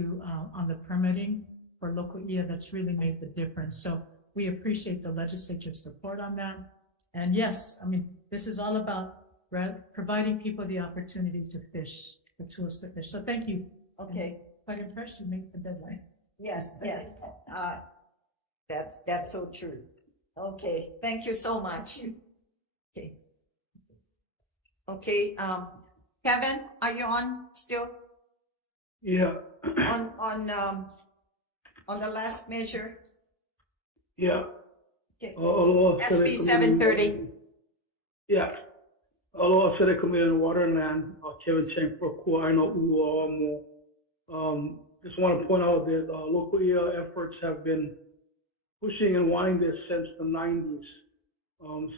on the permitting for local IA that's really made the difference. So we appreciate the legislature's support on that. And yes, I mean, this is all about providing people the opportunity to fish, the tools to fish. So thank you. Okay. If I can press you, make the deadline. Yes. That's so true. Okay, thank you so much. Okay, Kevin, are you on still? Yeah. On the last measure? Yeah. Okay. SB 730. Yeah. Aloha Sere Community Water and Land, Kevin Chang for Kuaino Uoamo. Just want to point out that local IA efforts have been pushing and wanting this since the 90s.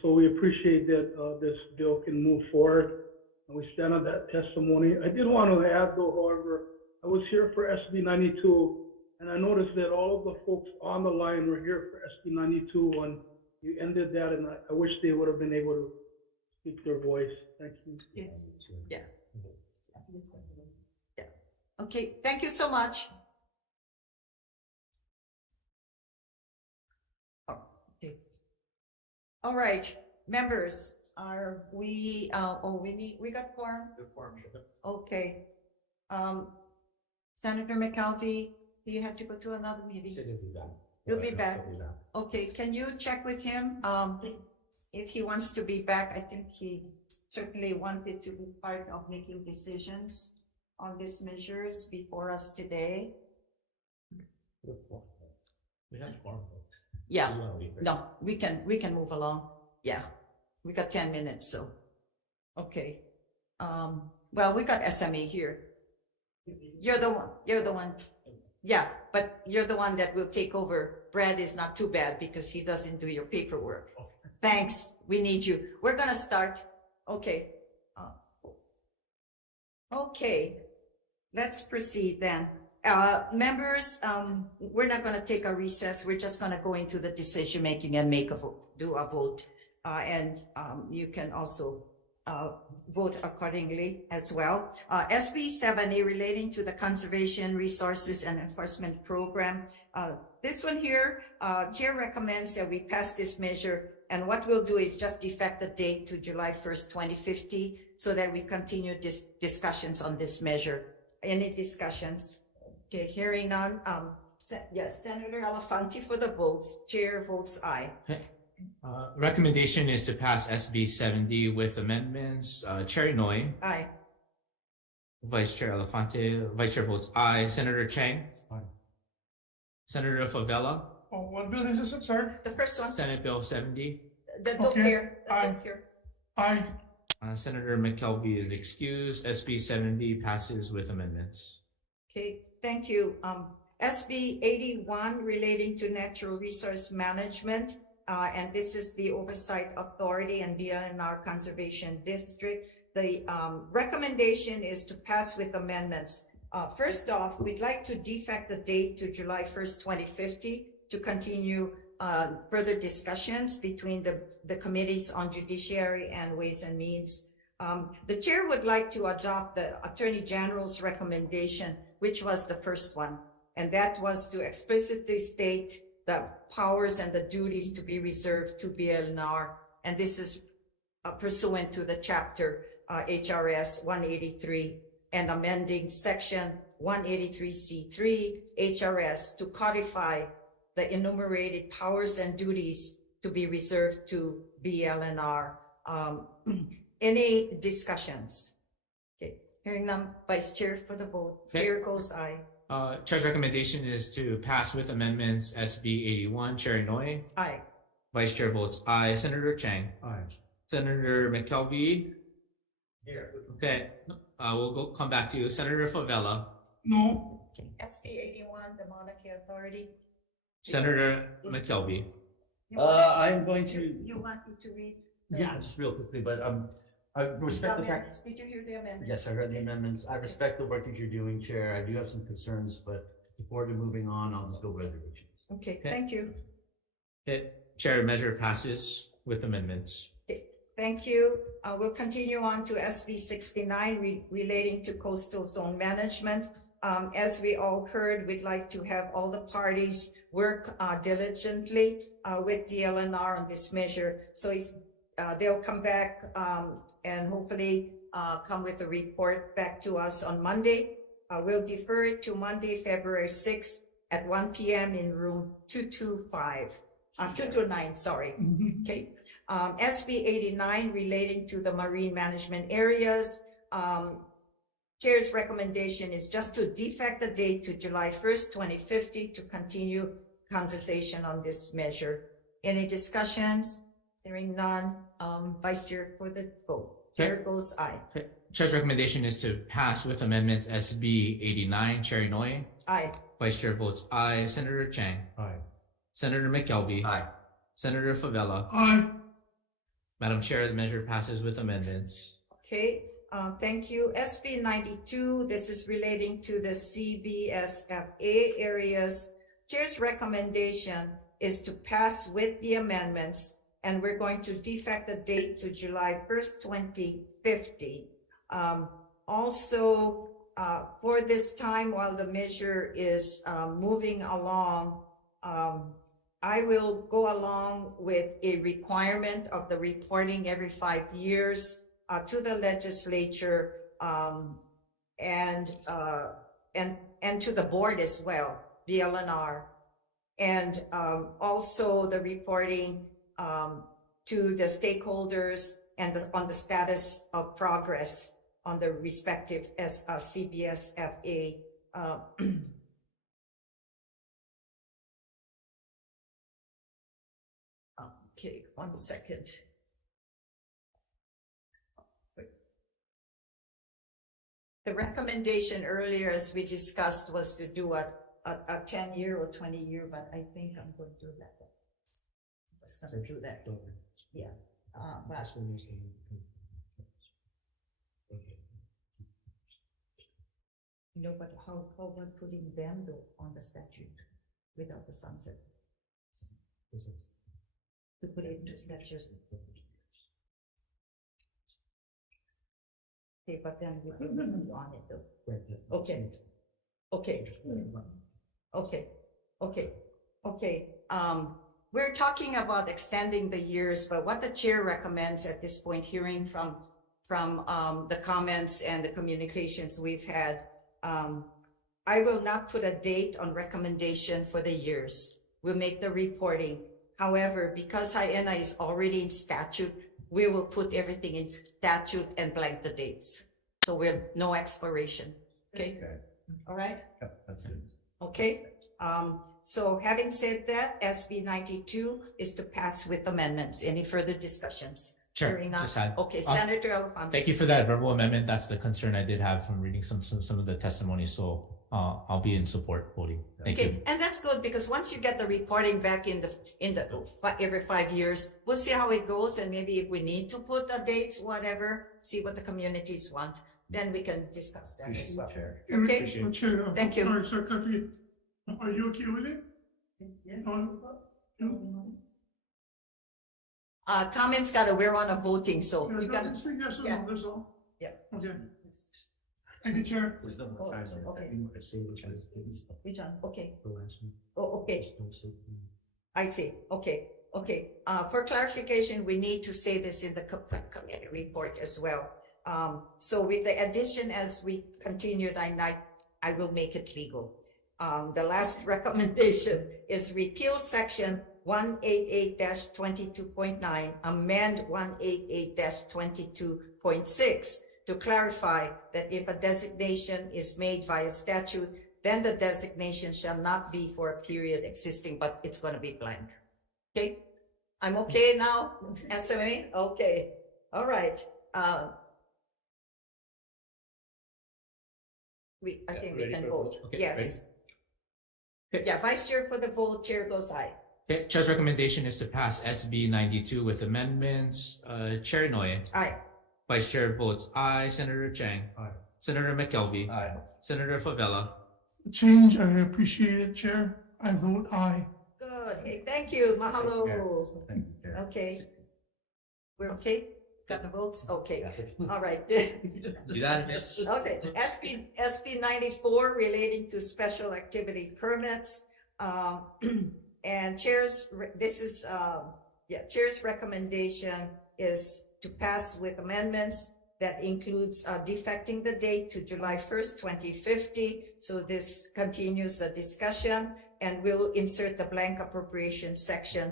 So we appreciate that this bill can move forward, and we stand on that testimony. I did want to add, though, however, I was here for SB 92, and I noticed that all of the folks on the line were here for SB 92 when you ended that, and I wish they would have been able to speak their voice. Thank you. Yeah. Okay, thank you so much. All right, members, we got quorum? Okay. Senator McAlvey, do you have to go to another meeting? He'll be back. Okay, can you check with him? If he wants to be back, I think he certainly wanted to be part of making decisions on these measures before us today. We have more. Yeah, no, we can move along. Yeah, we got 10 minutes, so, okay. Well, we got SMA here. You're the one. Yeah, but you're the one that will take over. Brad is not too bad because he doesn't do your paperwork. Thanks, we need you. We're gonna start. Okay. Okay, let's proceed then. Members, we're not gonna take a recess. We're just gonna go into the decision making and do a vote. And you can also vote accordingly as well. SB 7A relating to the Conservation Resources and Enforcement Program. This one here, Chair recommends that we pass this measure, and what we'll do is just defect the date to July 1st, 2050, so that we continue discussions on this measure. Any discussions? Okay, hearing none. Yes, Senator Elefante for the votes. Chair votes aye. Recommendation is to pass SB 70 with amendments. Chair Inouye. Aye. Vice Chair Elefante. Vice Chair votes aye. Senator Chang. Aye. Senator Favela. Oh, what bill is this, sir? The first one. Senate Bill 70. The dope here. Aye. Aye. Senator McKelvey is excused. SB 70 passes with amendments. Okay, thank you. SB 81 relating to natural resource management. And this is the Oversight Authority and BLNR Conservation District. The recommendation is to pass with amendments. First off, we'd like to defect the date to July 1st, 2050 to continue further discussions between the committees on Judiciary and Ways and Means. The chair would like to adopt the Attorney General's recommendation, which was the first one, and that was to explicitly state the powers and the duties to be reserved to BLNR. And this is pursuant to the chapter HRS 183 and amending section 183C3 HRS to codify the enumerated powers and duties to be reserved to BLNR. Any discussions? Okay, hearing none, Vice Chair for the vote. Okay. Chair goes aye. Chair's recommendation is to pass with amendments SB 81. Chair Inouye. Aye. Vice Chair votes aye. Senator Chang. Aye. Senator McKelvey. Here. Okay, we'll come back to you. Senator Favela. No. Okay. SB 81, the Monarchy Authority. Senator McKelvey. I'm going to. You want me to read? Yeah, just real quickly, but I respect the fact. Amendments. Did you hear the amendments? Yes, I heard the amendments. I respect the work that you're doing, Chair. I do have some concerns, but before we're moving on, I'll just go resolutions. Okay, thank you. Okay. Chair, measure passes with amendments. Okay, thank you. We'll continue on to SB 69 relating to coastal zone management. As we all heard, we'd like to have all the parties work diligently with DLNR on this measure. So they'll come back and hopefully come with a report back to us on Monday. We'll defer it to Monday, February 6th at 1 p.m. in room 229, sorry. Okay. SB 89 relating to the marine management areas. Chair's recommendation is just to defect the date to July 1st, 2050 to continue conversation on this measure. Any discussions? Hearing none. Vice Chair for the vote. Chair goes aye. Okay. Chair's recommendation is to pass with amendments SB 89. Chair Inouye. Aye. Vice Chair votes aye. Senator Chang. Aye. Senator McKelvey. Aye. Senator Favela. Aye. Madam Chair, the measure passes with amendments. Okay. Thank you. SB 92, this is relating to the CBSFA areas. Chair's recommendation is to pass with the amendments, and we're going to defect the date to July 1st, 2050. Also, for this time, while the measure is moving along, I will go along with a requirement of the reporting every 5 years to the legislature and to the board as well, BLNR, and also the reporting to the stakeholders and on the status of progress on the respective CBSFA Okay, 1 second. The recommendation earlier, as we discussed, was to do a 10-year or 20-year, but I think I'm going to do that. I'm just going to do that. Yeah. But no, but how about putting them though on the statute without the sunset? To put it into statute. Okay, but then we can move on it though. Okay. Okay. Okay. We're talking about extending the years, but what the chair recommends at this point, hearing from the comments and the communications we've had, I will not put a date on recommendation for the years. We'll make the reporting. However, because Hawai'i is already in statute, we will put everything in statute and blank the dates. So we'll no exploration. Okay. All right. That's good. Okay. So having said that, SB 92 is to pass with amendments. Any further discussions? Sure. Hearing none. Just had- Okay, Senator Elefante. Thank you for that verbal amendment. That's the concern I did have from reading some of the testimony. So I'll be in support voting. Thank you. And that's good because once you get the reporting back in the every 5 years, we'll see how it goes, and maybe if we need to put a date, whatever, see what the communities want, then we can discuss that as well. Okay. Chair, Thank you. Sorry, sir, clarification. Are you okay with it? Yeah. No? Comments we're on a voting, so Yeah, we got just say yes or yeah. no, that's all. Yeah. Okay. Thank you, Chair. Okay. Which one? Okay. Oh, okay. I see. Okay. Okay. For clarification, we need to say this in the committee report as well. So with the addition, as we continued, I will make it legal. The last recommendation is repeal section 188-22.9, amend 188-22.6 to clarify that if a designation is made via statute, then the designation shall not be for a period existing, but it's going to be blank. Okay, I'm okay now, SMA? Okay, all right. I think we can vote. Okay, yes. Yeah, Vice Chair for the vote, Chair goes aye. Okay, Chair's recommendation is to pass SB 92 with amendments. Chair Noy. Aye. Vice Chair votes aye. Senator Chang. Aye. Senator McKelvey. Aye. Senator Favela. Change, I appreciate it, Chair. I vote aye. Good. Hey, thank you. Mahalo. Thank you, Chair. Okay. We're okay? Got the votes? Okay. All right. Unanimous. Okay. SB 94 relating to special activity permits. And Chair's recommendation is to pass with amendments that includes defecting the date to July 1st, 2050. So this continues the discussion, and we'll insert the blank appropriation section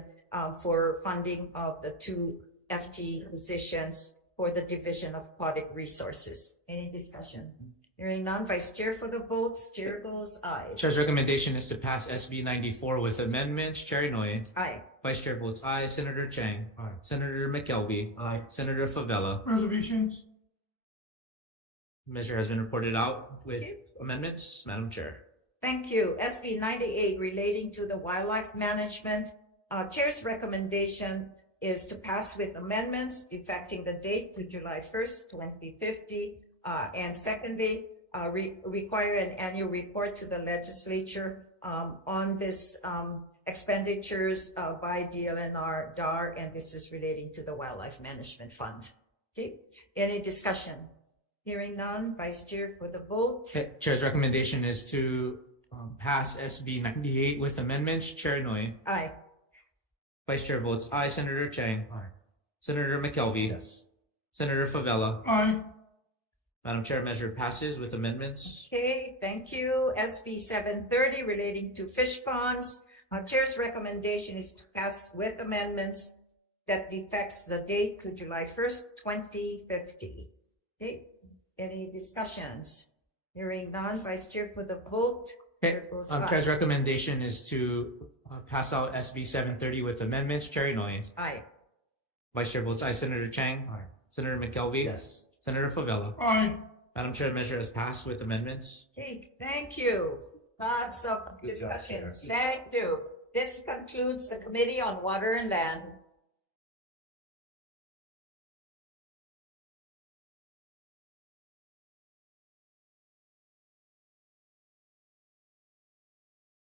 for funding of the 2 FT positions for the Division of Aquatic Resources. Any discussion? Hearing none, Vice Chair for the votes, Chair goes aye. Chair's recommendation is to pass SB 94 with amendments. Chair Noy. Aye. Vice Chair votes aye. Senator Chang. Aye. Senator McKelvey. Aye. Senator Favela. Reservations? Measure has been reported out with amendments. Madam Chair. Thank you. SB 98 relating to the wildlife management. Chair's recommendation is to pass with amendments, defecting the date to July 1st, 2050. And secondly, require an annual report to the legislature on this expenditures by DLNR, DAR, and this is relating to the Wildlife Management Fund. Okay, any discussion? Hearing none, Vice Chair for the vote. Chair's recommendation is to pass SB 98 with amendments. Chair Noy. Aye. Vice Chair votes aye. Senator Chang. Aye. Senator McKelvey. Yes. Senator Favela. Aye. Madam Chair, measure passes with amendments. Okay, thank you. SB 730 relating to fish ponds. Chair's recommendation is to pass with amendments that defects the date to July 1st, 2050. Okay, any discussions? Hearing none, Vice Chair for the vote. Okay. Chair's recommendation is to pass out SB 730 with amendments. Chair Inouye. Aye. Vice Chair votes aye. Senator Chang. Aye. Senator McKelvey. Yes. Senator Favela. Aye. Madam Chair, the measure is passed with amendments. Okay, thank you. Lots of discussions. Thank you. This concludes the Committee on Water and Land